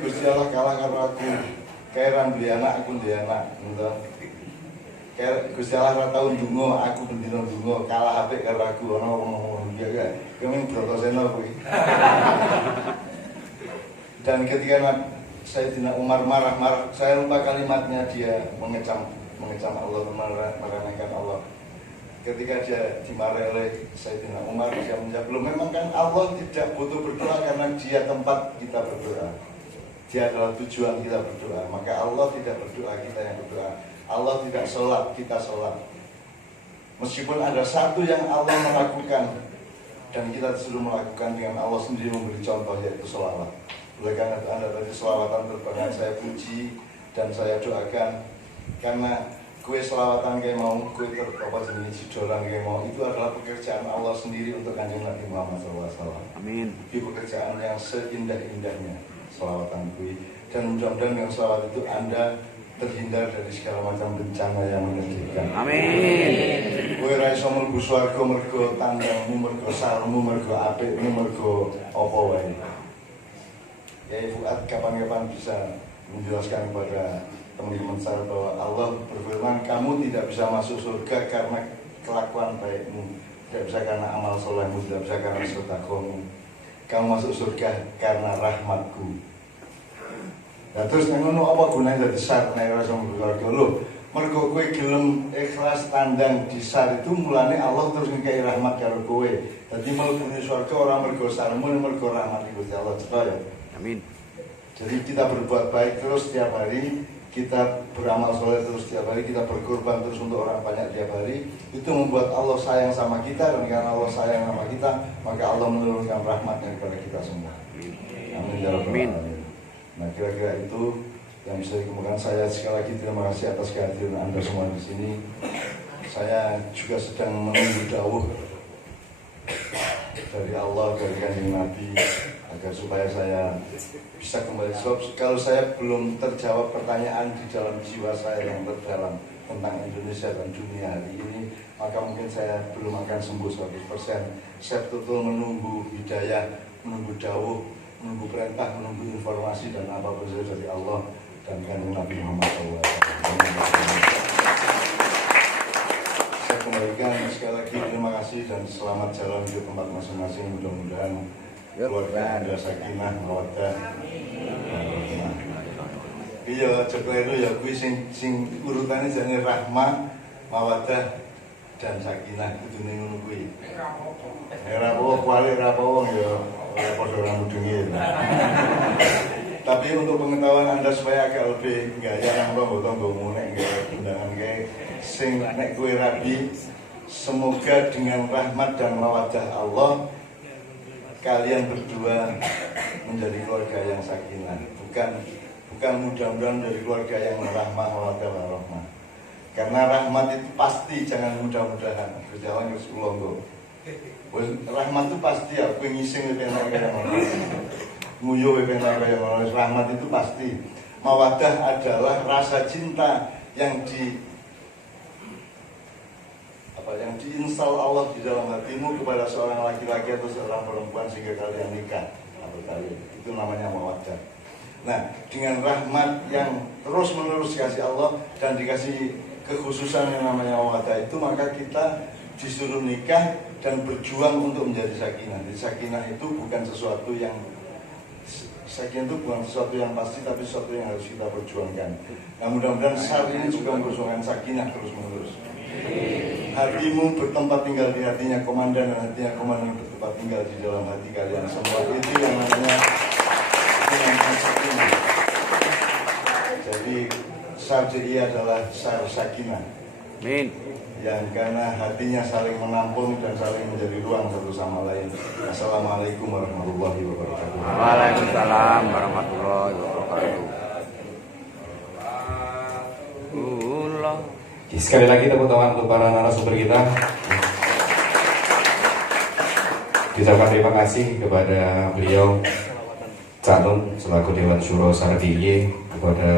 Gusti Allah kalah karo aku. Kairan beli anak, aku beli anak, gitu. Kayak Gusti Allah ora tau ndonga, aku bendina ndonga, kalah apik karo aku, ono ngomong dia kan. Kami Broto Seno kuwi. Dan ketika Sayyidina Umar marah-marah, saya lupa kalimatnya, dia mengecam Allah, meremehkan Allah. Ketika dia dimarahi oleh Sayyidina Umar, dia menjawab, belum memang kan Allah tidak butuh berdoa karena dia tempat kita berdoa. Dia adalah tujuan kita berdoa. Maka Allah tidak berdoa, kita yang berdoa. Allah tidak sholat, kita sholat. Meskipun ada satu yang Allah melakukan dan kita disuruh melakukan dengan Allah sendiri memberi contoh, yaitu sholawat. Oleh karena itu Anda tadi sholawatan terbanyak saya puji dan saya doakan, karena kue sholawatan kayak mau, kue jenis sidoran kayak mau, itu adalah pekerjaan Allah sendiri untuk Kanjeng Nabi Muhammad SAW. Amin. Itu pekerjaan yang seindah-indahnya sholawatan kue. Dan mudah-mudahan dengan sholawat itu Anda terhindar dari segala macam bencana yang menyedihkan. Amin. Kowe ra iso mlebu swarga mergo tandangmu, mergo sarmu, mergo apikmu, mergo apa wae. Ya Fuad kapan-kapan bisa menjelaskan kepada teman-teman saya bahwa Allah berfirman, kamu tidak bisa masuk surga karena kelakuan baikmu, tidak bisa karena amal solehmu, tidak bisa karena sedekahmu. Kamu masuk surga karena rahmatku. Nah terus ngono apa gunanya dadi sar nek ora iso mlebu surga lho? Mergo kowe gelem ikhlas tandang di sar itu mulane Allah terus ngekei rahmat karo kowe. Dadi mlebu surga ora mergo sarmu, mergo rahmat Gusti Allah cetha ya. Amin. Jadi kita berbuat baik terus setiap hari, kita beramal soleh terus setiap hari, kita berkorban terus untuk orang banyak tiap hari. Itu membuat Allah sayang sama kita, dan karena Allah sayang sama kita, maka Allah menurunkan rahmatnya kepada kita semua. Amin ya rabbal alamin. Nah kira-kira itu yang bisa dikemukakan. Saya sekali lagi terima kasih atas kehadiran Anda semua di sini. Saya juga sedang menunggu dawuh dari Allah, dari Kanjeng Nabi, agar supaya saya bisa kembali. Sebab kalau saya belum terjawab pertanyaan di dalam jiwa saya yang terdalam tentang Indonesia dan dunia hari ini, maka mungkin saya belum akan sembuh 100%. Saya betul-betul menunggu hidayah, menunggu dawuh, menunggu perintah, menunggu informasi dan apapun saja dari Allah dan Kanjeng Nabi Muhammad SAW. Saya kembalikan sekali lagi terima kasih dan selamat jalan ke tempat masing-masing. Mudah-mudahan keluarga Anda sakinah, mawaddah. Iya, jekleru ya kuwi sing urutane jane rahmah, mawaddah dan sakinah, kudune ngono kuwi. Ora apa kuali ora apa wong ya ora padha ora mudenge. Tapi untuk pengetahuan Anda supaya agak lebih gaya nang tonggo-tonggomu nek undangan kae sing nek kowe rabi, semoga dengan rahmat dan mawaddah Allah kalian berdua menjadi keluarga yang sakinah, bukan mudah-mudahan dari keluarga yang rahmah, mawaddah, warahmah. Karena rahmat itu pasti, jangan mudah-mudahan. Berjalan ke Sulonggo. Rahmat itu pasti, aku ngising lebih enak kayak mana, nguyuh lebih enak kayak mana. Rahmat itu pasti. Mawaddah adalah rasa cinta yang diinstal Allah di dalam hatimu kepada seorang laki-laki atau seorang perempuan sehingga kalian nikah atau kalian. Itu namanya mawaddah. Nah, dengan rahmat yang terus-menerus dikasih Allah dan dikasih kekhususan yang namanya mawaddah itu, maka kita disuruh nikah dan berjuang untuk menjadi sakinah. Jadi sakinah itu bukan sesuatu yang pasti, tapi sesuatu yang harus kita perjuangkan. Nah, mudah-mudahan saat ini juga memperjuangkan sakinah terus-menerus. Hatimu bertempat tinggal di hatinya komandan, dan hatinya komandan bertempat tinggal di dalam hati kalian semua. Itu yang namanya sakinah. Jadi sarjei adalah sar sakinah. Amin. Yang karena hatinya saling menampung dan saling menjadi ruang satu sama lain. Assalamualaikum warahmatullahi wabarakatuh. Waalaikumsalam warahmatullahi wabarakatuh. Sekali lagi tepuk tangan untuk para narasumber kita. Diucapkan terima kasih kepada beliau Cak Nun selaku Dewan Syuro Sardiye, kepada